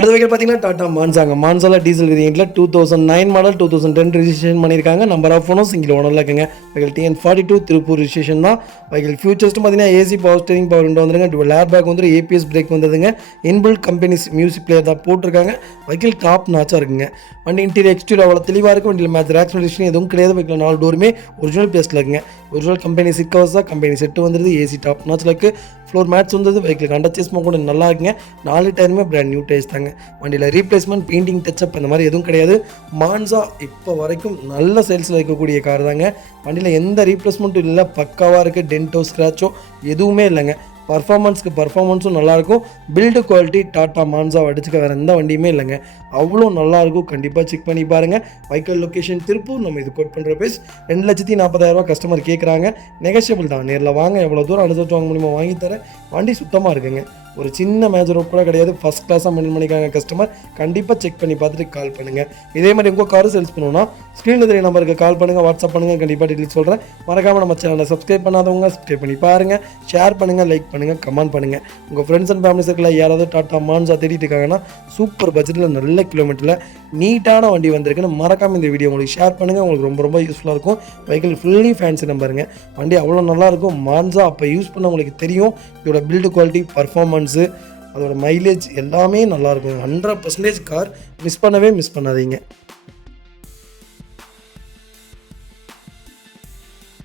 அடுத்த வெஹிக்கிள் பார்த்தீங்கன்னா டாடா மான்சாங்க. மான்சாவில் டீசல் வேரியண்ட்டில் 2009 மாடல், 2010 ரிஜிஸ்ட்ரேஷன் பண்ணியிருக்காங்க. நம்பர் ஆஃப் ஓனர் சிங்கிள் ஓனரில் இருக்குங்க. வெஹிக்கிள் TN42 திருப்பூர் ரிஜிஸ்ட்ரேஷன் தான். வெஹிக்கிள் ஃபியூச்சர்ஸ்ட்டு பார்த்தீங்கன்னா AC, power steering, power window வந்துருங்க. டுவல் ஏர் பேக் வந்து APS பிரேக் வந்துடுங்க. இன்பில்ட் கம்பெனி மியூசிக் பிளேயர் தான் போட்டிருக்காங்க. வெஹிக்கிள் டாப் நாச்சாக இருக்குங்க. வண்டி இன்டீரியர் எக்ஸ்டீரியர் அவ்வளோ தெளிவாக இருக்கும். வண்டியில் மேஜர் ஆக்சிடென்ட் எதுவும் கிடையாது. வெஹிக்கிள் 4 டோருமே ஒரிஜினல் பேஸ்ட்டில் இருக்குங்க. ஒரிஜினல் கம்பெனி சீட் கவர்ஸ் தான். கம்பெனி செட்டு வந்துடுது. ஏசி டாப் நாச்சில் இருக்குது. ஃப்ளோர் மேட்ஸ் வந்தது வெஹிக்கிளுக்கு அண்டர் சேஸ் கூட நல்லா இருக்குங்க. 4 டயருமே பிராண்ட் நியூ டயர்ஸ் தாங்க. வண்டியில் ரீப்ளேஸ்மெண்ட், பெயிண்டிங், டச்சப் அந்த மாதிரி எதுவும் கிடையாது. மான்சா இப்போ வரைக்கும் நல்ல சேல்ஸில் இருக்கக்கூடிய கார் தாங்க. வண்டியில் எந்த ரீப்ளேஸ்மெண்ட்டும் இல்லை, பக்காவாக இருக்குது. டென்ட்டோ ஸ்க்ராச்சோ எதுவுமே இல்லைங்க. பர்ஃபார்மன்ஸும் நல்லாயிருக்கும். பில்டு குவாலிட்டி டாட்டா மான்சா அடிச்சுக்க வேறு எந்த வண்டியுமே இல்லைங்க. அவ்வளோ நல்லாயிருக்கும். கண்டிப்பாக செக் பண்ணி பாருங்கள். Vehicle location Tiruppur. நம்ம இது கோட் பண்ணுற ப்ரைஸ் 2,40,000 கஸ்டமர் கேட்குறாங்க. நெகஷியபிள் தான். நேரில் வாங்க, எவ்வளோ தூரம் அனுசரித்து வாங்க முடியுமோ வாங்கி தரேன். வண்டி சுத்தமாக இருக்குங்க. ஒரு சின்ன மேஜர் ஒர்க் கூட கிடையாது. ஃபஸ்ட் கிளாஸாக மெயின்டைன் பண்ணிக்காங்க கஸ்டமர். கண்டிப்பாக செக் பண்ணி பார்த்துட்டு கால் பண்ணுங்கள். இதே மாதிரி உங்கள் கார் சேல்ஸ் பண்ணணும்னா ஸ்க்ரீனில் தெரிய நம்பருக்கு கால் பண்ணுங்கள், வாட்ஸ்அப் பண்ணுங்கள். கண்டிப்பாக டீட்டெயில்ஸ் சொல்கிறேன். மறக்காமல் நம்ம சேனலை சப்ஸ்கிரைப் பண்ணாதவங்க சப்ஸ்கிரைப் பண்ணி பாருங்கள். ஷேர் பண்ணுங்கள், லைக் பண்ணுங்கள், கமெண்ட் பண்ணுங்கள். உங்கள் ஃப்ரெண்ட்ஸ் அண்ட் ஃபேமிலி சர்க்கிளில் யாராவது டாட்டா மான்சா தேடிட்டு இருக்காங்கன்னா சூப்பர் பட்ஜெட்டில் நல்ல கிலோமீட்டரில் நீட்டான வண்டி வந்திருக்குன்னு மறக்காமல் இந்த வீடியோ உங்களுக்கு ஷேர் பண்ணுங்கள். உங்களுக்கு ரொம்ப ரொம்ப யூஸ்ஃபுல்லாக இருக்கும். வெஹிக்கிள் ஃபுல்லி ஃபேன்சி நம்பருங்க. வண்டி அவ்வளோ நல்லாயிருக்கும். மான்சா அப்போ யூஸ் பண்ண உங்களுக்கு தெரியும். இதோட பில்டு குவாலிட்டி, பர்ஃபார்மன்ஸு, அதோட மைலேஜ் எல்லாமே நல்லாயிருக்கும். 100% கார் மிஸ் பண்ணாதீங்க.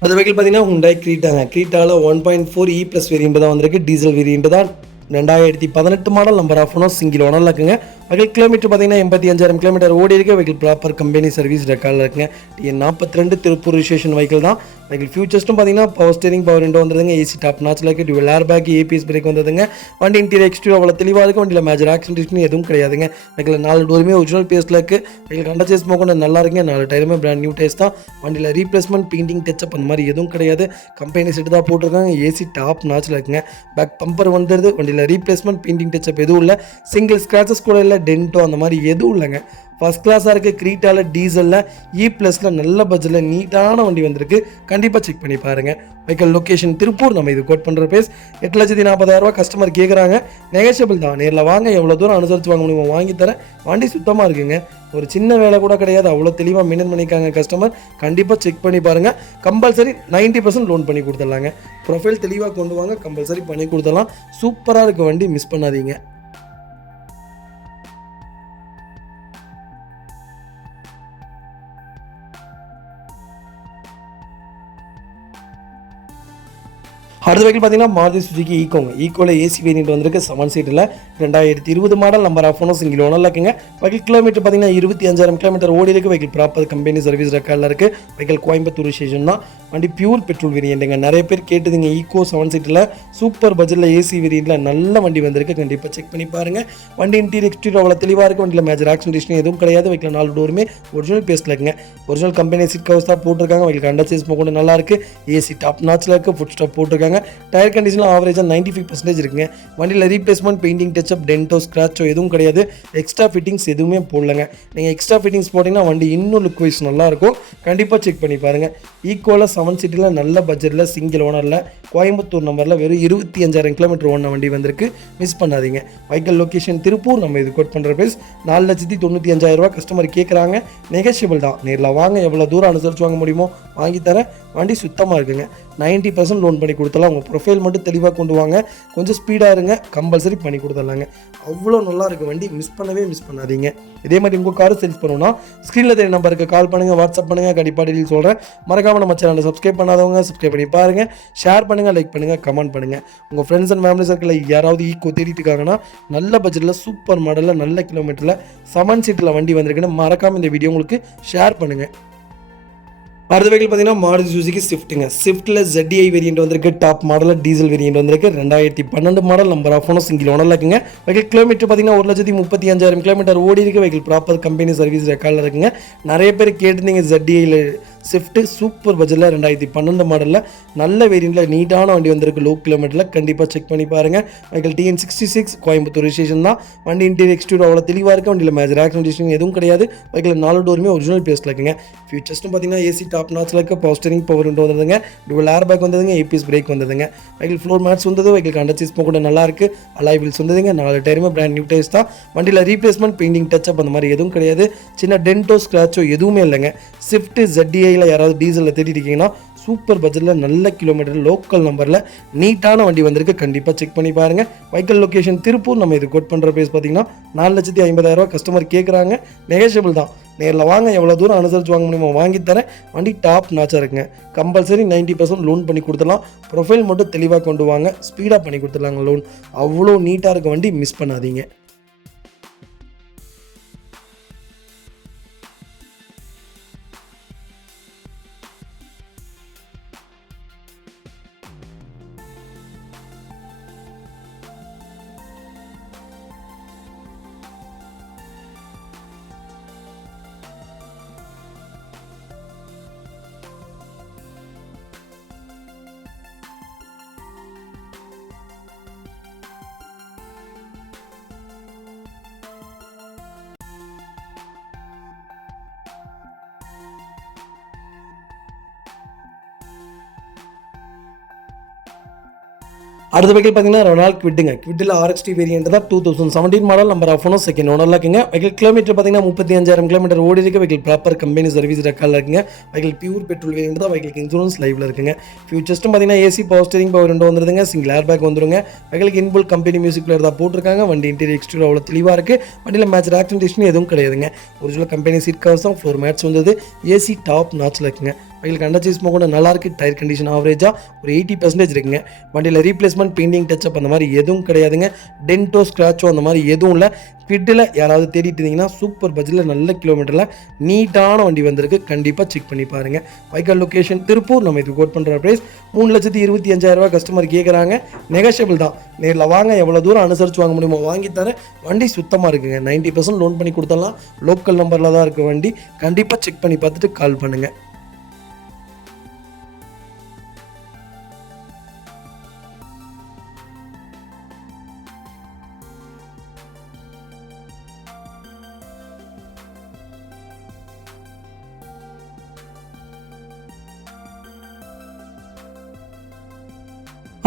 அது வெஹிக்கிள் பார்த்தீங்கன்னா ஹுண்டாய் கிரீட்டாங்க. கிரீட்டாவில் 1.4 E+ வேரியண்ட் தான் வந்திருக்கு. டீசல் வேரியண்ட் தான். 2018 model. Number of owner, single ஓனரில் இருக்குங்க. வெஹிக்கிள் கிலோமீட்டர் பார்த்தீங்கன்னா 85,000 கிலோமீட்டர் ஓடி இருக்கு. வெஹிக்கிள் ப்ராப்பர் கம்பெனி சர்வீஸ் ரெக்கார்டில் இருக்குங்க. TN42 திருப்பூர் ரிஜிஸ்ட்ரேஷன் வெஹிக்கிள் தான். வெஹிக்கிள் ஃபியூச்சர்ஸ்டும் பார்த்தீங்கன்னா பவர் ஸ்டீரிங், பவர் விண்டோ வந்துருதுங்க. ஏசி டாப் நாச்சில் இருக்குது. Dual air bag, ABS brake வந்ததுங்க. வண்டி இன்டீரியர் எக்ஸ்டீரியர் அவ்வளோ தெளிவாக இருக்குது. வண்டியில் மேஜர் ஆக்சிடென்ட் எதுவும் கிடையாதுங்க. வெஹிக்கிள் 4 டோருமே ஒரிஜினல் பேஸில் இருக்குது. வெஹிக்கிள் அண்டர் சேஸ் கூட நல்லா இருக்குங்க. 4 டயருமே பிராண்ட் நியூ டயர்ஸ் தான். வண்டியில் ரீப்ளேஸ்மெண்ட், பெயிண்டிங், டச்சப் அந்த மாதிரி எதுவும் கிடையாது. கம்பெனி செட்டு தான் போட்டிருக்காங்க. ஏசி டாப் நாச்சில் இருக்குங்க. பேக் பம்பர் வந்துடுது. வண்டியில் ரீப்ளேஸ்மெண்ட், பெயிண்டிங், டச்சப் எதுவும் இல்லை. சிங்கிள் ஸ்க்ராச்சஸ் கூட இல்லை. டென்ட்டோ அந்த மாதிரி எதுவும் இல்லைங்க. ஃபஸ்ட் கிளாஸாக இருக்குது. கிரீட்டாவில் டீசலில் E+ல நல்ல பட்ஜெட்டில் நீட்டான வண்டி வந்திருக்கு. கண்டிப்பாக செக் பண்ணி பாருங்கள். Vehicle location Tiruppur. நம்ம இது கோட் பண்ணுற ப்ரைஸ் 8,40,000 கஸ்டமர் கேட்குறாங்க. நெகஷியபிள் தான். நேரில் வாங்க, எவ்வளோ தூரம் அனுசரித்து வாங்க முடியுமோ வாங்கி தரேன். வண்டி சுத்தமாக இருக்குங்க. ஒரு சின்ன வேலை கூட கிடையாது. அவ்வளோ தெளிவாக மெயின்டைன் பண்ணிக்காங்க கஸ்டமர். கண்டிப்பாக செக் பண்ணி பாருங்கள். கம்பல்சரி 90% லோன் பண்ணி கொடுத்துடலாங்க. ப்ரொஃபைல் தெளிவாக கொண்டு வாங்க, கம்பல்சரி பண்ணி கொடுத்துடலாம். சூப்பராக இருக்குது வண்டி, மிஸ் பண்ணாதீங்க. அடுத்த வெஹிக்கிள் பார்த்தீங்கன்னா மாருதி சுசுகி ஈக்கோங்க. ஈக்கோவில் ஏசி வேரியண்ட் வந்திருக்கு. 7 சீட்டில் 2020 model. Number of owner, single ஓனரில் இருக்குங்க. வெஹிக்கிள் கிலோமீட்டர் பார்த்தீங்கன்னா 25,000 கிலோமீட்டர் ஓடி இருக்குது. வெஹிக்கிள் ப்ராப்பர் கம்பெனி சர்வீஸ் ரெக்கார்டில் இருக்குது. வெஹிக்கிள் கோயம்புத்தூர் ஸ்டேஷன் தான். வண்டி பியூர் பெட்ரோல் வேரியண்ட்டுங்க. நிறைய பேர் கேட்டுதுங்க ஈக்கோ 7 சீட்டில் சூப்பர் பட்ஜெட்டில் ஏசி வேரியண்ட்டில் நல்ல வண்டி வந்திருக்கு. கண்டிப்பாக செக் பண்ணி பாருங்கள். வண்டி இன்டீரியர் எக்ஸ்டீரியர் அவ்வளோ தெளிவாக இருக்குது. வண்டியில் மேஜர் ஆக்சிடென்ட் எதுவும் கிடையாது. வெஹிக்கிள் 4 டோருமே ஒரிஜினல் பேஸில் இருக்குங்க. ஒரிஜினல் கம்பெனி சீட் கவர்ஸ் தான் போட்டிருக்காங்க. வெஹிக்கிள் அண்டர் சேஸ் கூட நல்லா இருக்குது. ஏசி டாப் நாச்சில் இருக்குது. ஃபுட் ஸ்டாப் போட்டிருக்காங்க. டயர் கண்டிஷன் ஆவரேஜாக 95% இருக்குங்க. வண்டியில் ரீப்ளேஸ்மெண்ட், பெயிண்டிங், டச்சப், டென்ட்டோ, ஸ்க்ராச்சோ எதுவும் கிடையாது. எக்ஸ்ட்ரா ஃபிட்டிங்ஸ் எதுவுமே போடலங்க. நீங்கள் எக்ஸ்ட்ரா ஃபிட்டிங்ஸ் போட்டிங்கன்னா வண்டி இன்னும் லுக் வைஸ் நல்லாயிருக்கும். கண்டிப்பாக செக் பண்ணி பாருங்கள். ஈக்குவலாக 7 சீட்டில் நல்ல பட்ஜெட்டில் சிங்கிள் ஓனரில் கோயம்புத்தூர் நம்பரில் வெறும் 25,000 கிலோமீட்டர் ஓடின வண்டி வந்திருக்கு. மிஸ் பண்ணாதீங்க. Vehicle location Tiruppur. நம்ம இது கோட் பண்ணுற ப்ரைஸ் 4,95,000 கஸ்டமர் கேட்குறாங்க. நெகஷியபிள் தான். நேரில் வாங்க, எவ்வளோ தூரம் அனுசரித்து வாங்க முடியுமோ வாங்கி தரேன். வண்டி சுத்தமாக இருக்குங்க. 90% லோன் பண்ணி கொடுத்தலாம். உங்கள் ப்ரொஃபைல் மட்டும் தெளிவாக கொண்டு வாங்க. கொஞ்சம் ஸ்பீடாக இருங்க. கம்பல்சரி பண்ணி கொடுத்துடலாங்க. அவ்வளோ நல்லா இருக்குது வண்டி. மிஸ் பண்ணாதீங்க. இதே மாதிரி உங்கள் கார் சேல்ஸ் பண்ணணும்னா ஸ்க்ரீனில் தெரிய நம்பருக்கு கால் பண்ணுங்கள், வாட்ஸ்அப் பண்ணுங்கள். கண்டிப்பாக டீல் சொல்கிறேன். மறக்காமல் நம்ம சேனலை சப்ஸ்கிரைப் பண்ணாதவங்க சப்ஸ்கிரைப் பண்ணி பாருங்கள். ஷேர் பண்ணுங்கள், லைக் பண்ணுங்கள், கமெண்ட் பண்ணுங்கள். உங்கள் ஃப்ரெண்ட்ஸ் அண்ட் ஃபேமிலி சர்க்கிளில் யாராவது ஈக்கோ தேடிட்டு இருக்காங்கன்னா நல்ல பட்ஜெட்டில் சூப்பர் மாடலில் நல்ல கிலோமீட்டரில் 7 சீட்டில் வண்டி வந்திருக்குன்னு மறக்காமல் இந்த வீடியோ உங்களுக்கு ஷேர் பண்ணுங்கள். அடுத்த வெஹிக்கிள் பார்த்தீங்கன்னா மாருதி சுசுகி ஸ்விஃப்ட்டுங்க. ஸ்விஃப்ட்டில் ZDI வேரியண்ட் வந்திருக்கு. டாப் மாடலில் டீசல் வேரியண்ட் வந்திருக்கு. 2012 model. Number of owner, single ஓனரில் இருக்குங்க. வெஹிக்கிள் கிலோமீட்டர் பார்த்தீங்கன்னா 1,35,000 கிலோமீட்டர் ஓடி இருக்குது. வெஹிக்கிள் ப்ராப்பர் கம்பெனி சர்வீஸ் ரெக்கார்டில் இருக்குங்க. நிறைய பேர் கேட்டிருந்தீங்க ZDIயில் ஸ்விஃப்ட்டு சூப்பர் பட்ஜெட்டில் 2012 மாடலில் நல்ல வேரியண்ட்டில் நீட்டான வண்டி வந்திருக்கு. லோ கிலோமீட்டரில் கண்டிப்பாக செக் பண்ணி பாருங்கள். வெஹிக்கிள் TN66 கோயம்புத்தூர் ஸ்டேஷன் தான். வண்டி இன்டீரியர் எக்ஸ்டீரியர் அவ்வளோ தெளிவாக இருக்குது. வண்டியில் மேஜர் ஆக்சிடென்ட் எதுவும் கிடையாது. வெஹிக்கிள் 4 டோருமே ஒரிஜினல் பேஸில் இருக்குங்க. ஃபியூச்சர்ஸ்டும் பார்த்தீங்கன்னா ஏசி டாப் நாச்சில் இருக்குது. பவர் ஸ்டீரிங், பவர் விண்டோ வந்ததுங்க. டுவெல் ஏர் பேக் வந்ததுங்க. ABS பிரேக் வந்ததுங்க. வெஹிக்கிள் ஃப்ளோர் மேட்ஸ் வந்தது. வெஹிக்கிள் அண்டர் சீஸ் கூட நல்லா இருக்குது. அலாய் வீல்ஸ் வந்ததுங்க. 4 டயருமே பிராண்ட் நியூ டயர்ஸ் தான். வண்டியில் ரீப்ளேஸ்மெண்ட், பெயிண்டிங், டச்சப் அந்த மாதிரி எதுவும் கிடையாது. சின்ன டென்ட்டோ, ஸ்க்ராச்சோ எதுவுமே இல்லைங்க. ஸ்விஃப்ட் ZDIயில் யாராவது டீசலில் தேடிட்டு இருக்கீங்கன்னா சூப்பர் பட்ஜெட்டில் நல்ல கிலோமீட்டர் லோக்கல் நம்பரில் நீட்டான வண்டி வந்திருக்கு. கண்டிப்பாக செக் பண்ணி பாருங்கள். Vehicle location Tiruppur. நம்ம இது கோட் பண்ணுற ப்ரைஸ் பார்த்தீங்கன்னா 4,50,000 கஸ்டமர் கேட்குறாங்க. நெகோஷியபிள் தான். நேரில் வாங்க, எவ்வளோ தூரம் அனுசரித்து வாங்க முடியுமோ வாங்கி தரேன். வண்டி டாப் நாச்சாக இருக்குங்க. கம்பல்சரி 90% லோன் பண்ணி கொடுத்துடலாம். ப்ரொஃபைல் மட்டும் தெளிவாக கொண்டு வாங்க, ஸ்பீடாக பண்ணி கொடுத்துடலாங்க லோன். அவ்வளோ நீட்டாக இருக்க வண்டி, மிஸ் பண்ணாதீங்க. அடுத்த வெஹிக்கிள் பார்த்தீங்கன்னா ரெனால்ட் குவிட்டுங்க. குவிட்டில் RXT வேரியன்ட் தான். 2017 model. Number of owner second ஓனரில் இருக்குங்க. வெஹிக்கிள் கிலோமீட்டர் பார்த்தீங்கன்னா 35,000 கிலோமீட்டர் ஓடி இருக்கு. வெஹிக்கிள் ப்ராப்பர் கம்பெனி சர்வீஸ் ரெக்கார்டில் இருக்குங்க. வெஹிக்கிள் பியூர் பெட்ரோல் வேரியன்ட் தான். வெஹிக்கிள் இன்சூரன்ஸ் லைவ்ல இருக்குங்க. ஃபியூச்சர்ஸ்ட்டும் பார்த்தீங்கன்னா AC power steering power window வந்துருதுங்க. சிங்கிள் ஏர் பேக் வந்துருங்க. Vehicle inbuilt company music player தான் போட்டிருக்காங்க. வண்டி இன்டீரியர் எக்ஸ்டீரியர் அவ்வளோ தெளிவாக இருக்குது. வண்டியில் மேட்ச் ஆக்சிடென்டேஷன் எதுவும் கிடையாதுங்க. ஒரிஜினல் கம்பெனி சீட் கவர்ஸ் தான். ஃப்ளோர் மேட்ச் வந்தது. AC டாப் நாச்சில் இருக்குங்க. வெஹிக்கிள் அண்டர்சீஸ் கூட நல்லா இருக்கு. டயர் கண்டிஷன் ஆவரேஜாக ஒரு 80% இருக்குங்க. வண்டியில் ரீப்ளேஸ்மெண்ட், பெயிண்டிங், டச்சப் அந்த மாதிரி எதுவும் கிடையாதுங்க. டென்ட்டோ ஸ்க்ராச்சோ அந்த மாதிரி எதுவும் இல்லை. குவிட்டில் யாராவது தேடிட்டு இருந்தீங்கன்னா சூப்பர் பட்ஜெட்டில் நல்ல கிலோமீட்டரில் நீட்டான வண்டி வந்திருக்கு. கண்டிப்பாக செக் பண்ணி பாருங்கள். Vehicle location Tiruppur. நம்ம இது கோட் பண்ணுற ப்ரைஸ் 3,25,000 கஸ்டமர் கேட்குறாங்க. நெகோஷியபிள் தான். நேரில் வாங்க, எவ்வளோ தூரம் அனுசரித்து வாங்க முடியுமோ வாங்கி தரேன். வண்டி சுத்தமாக இருக்குங்க. 90% லோன் பண்ணி கொடுத்துடலாம். லோக்கல் நம்பரில் தான் இருக்குது வண்டி. கண்டிப்பாக செக் பண்ணி பார்த்துட்டு கால் பண்ணுங்கள்.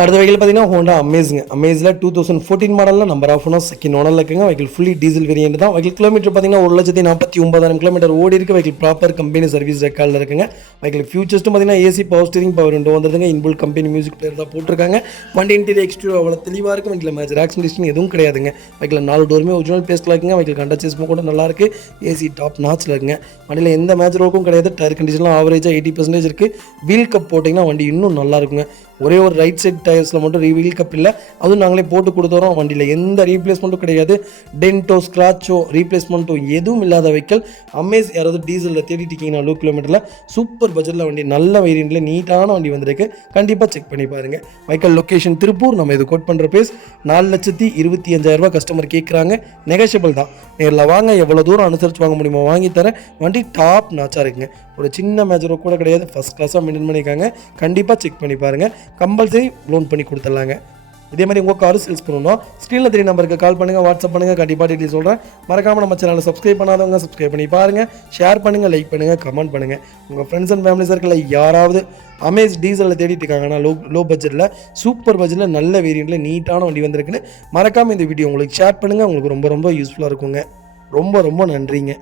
அடுத்த வெஹிக்கிள் பார்த்தீங்கன்னா ஹோண்டா அமேஸுங்க. அமேஸில் 2014 மாடலில் நம்பர் ஆஃப் ஓனர் செகண்ட் ஓனரில் இருக்குங்க. வெஹிக்கிள் ஃபுல்லி டீசல் வேரியன்ட் தான். வெஹிக்கிள் கிலோமீட்டர் பார்த்தீங்கன்னா 1,49,000 கிலோமீட்டர் ஓடி இருக்குது. வெஹிக்கிள் ப்ராப்பர் கம்பெனி சர்வீஸ் ரெக்கார்டில் இருக்குங்க. வெஹிக்கிள் ஃபியூச்சர்ஸ்ட்டும் பார்த்தீங்கன்னா AC power steering power window வந்துருதுங்க. இன்புல் கம்பெனி மியூசிக் பிளேயர் தான் போட்டிருக்காங்க. வண்டி இன்டீரியர் எக்ஸ்டீரியர் அவ்வளோ தெளிவாக இருக்குது. வெஹிக்கிள் மேட்ச் ஆக்சிடென்டேஷன் எதுவும் கிடையாதுங்க. வெஹிக்கிள் 4 டோருமே ஒரிஜினல் பேஸ்ட்டில் இருக்குங்க. வெஹிக்கிள் கண்டச்சேஸ்மும் கூட நல்லா இருக்குது. AC டாப் நாச்சில் இருக்குங்க. வண்டியில் எந்த மேட்ச் ரோக்கும் கிடையாது. டயர் கண்டிஷன்லாம் ஆவரேஜாக 80% இருக்குது. வீல் கப் போட்டிங்கன்னா வண்டி இன்னும் நல்லா இருக்குங்க. ஒரே ஒரு ரைட் சைட் டயர்ஸில் மட்டும் வீல் கப் இல்லை, அதுவும் நாங்களே போட்டு கொடுத்துறோம். வண்டியில் எந்த ரீப்ளேஸ்மெண்ட்டும் கிடையாது. டென்ட்டோ ஸ்க்ராச்சோ ரீப்ளேஸ்மெண்ட்டோ எதுவும் இல்லாத வெஹிக்கிள் அமேஸ். யாராவது டீசலில் தேடிட்டு இருக்கீங்கன்னா லோ கிலோமீட்டரில் சூப்பர் பட்ஜெட்டில் வண்டி நல்ல வேரியண்ட்டில் நீட்டான வண்டி வந்திருக்கு. கண்டிப்பாக செக் பண்ணி பாருங்கள். Vehicle location Tiruppur. நம்ம இது கோட் பண்ணுற ப்ரைஸ் 4,25,000 கஸ்டமர் கேட்குறாங்க. நெகோஷியபிள் தான். நேரில் வாங்க, எவ்வளோ தூரம் அனுசரித்து வாங்க முடியுமோ வாங்கி தரேன். வண்டி டாப் நாச்சாக இருக்குங்க. ஒரு சின்ன மேஜரோ கூட கிடையாது. ஃபஸ்ட் கிளாஸாக மெயின்டைன் பண்ணியிருக்காங்க. கண்டிப்பாக செக் பண்ணி பாருங்கள். கம்பல்சரி லோன் பண்ணி கொடுத்துடலாங்க. இதே மாதிரி உங்கள் காரு சேல்ஸ் பண்ணணும், ஸ்க்ரீனில் 3 நம்பருக்கு கால் பண்ணுங்கள், வாட்ஸ்அப் பண்ணுங்கள். கண்டிப்பாக டீட்டெயில் சொல்கிறேன். மறக்காமல் நம்ம சேனலை சப்ஸ்கிரைப் பண்ணாதவங்க சப்ஸ்கிரைப் பண்ணி பாருங்கள். ஷேர் பண்ணுங்கள், லைக் பண்ணுங்கள், கமெண்ட் பண்ணுங்கள். உங்கள் ஃப்ரெண்ட்ஸ் அண்ட் ஃபேமிலி சர்க்கிளில் யாராவது அமேஸ் டீசலில் தேடிட்டு இருக்காங்கன்னா லோ பட்ஜெட்டில் சூப்பர் பட்ஜெட்டில் நல்ல வேரியண்ட்டில் நீட்டான வண்டி வந்திருக்குன்னு மறக்காமல் இந்த வீடியோ உங்களுக்கு ஷேர் பண்ணுங்கள். உங்களுக்கு ரொம்ப ரொம்ப யூஸ்ஃபுல்லாக இருக்குங்க. ரொம்ப ரொம்ப நன்றிங்க.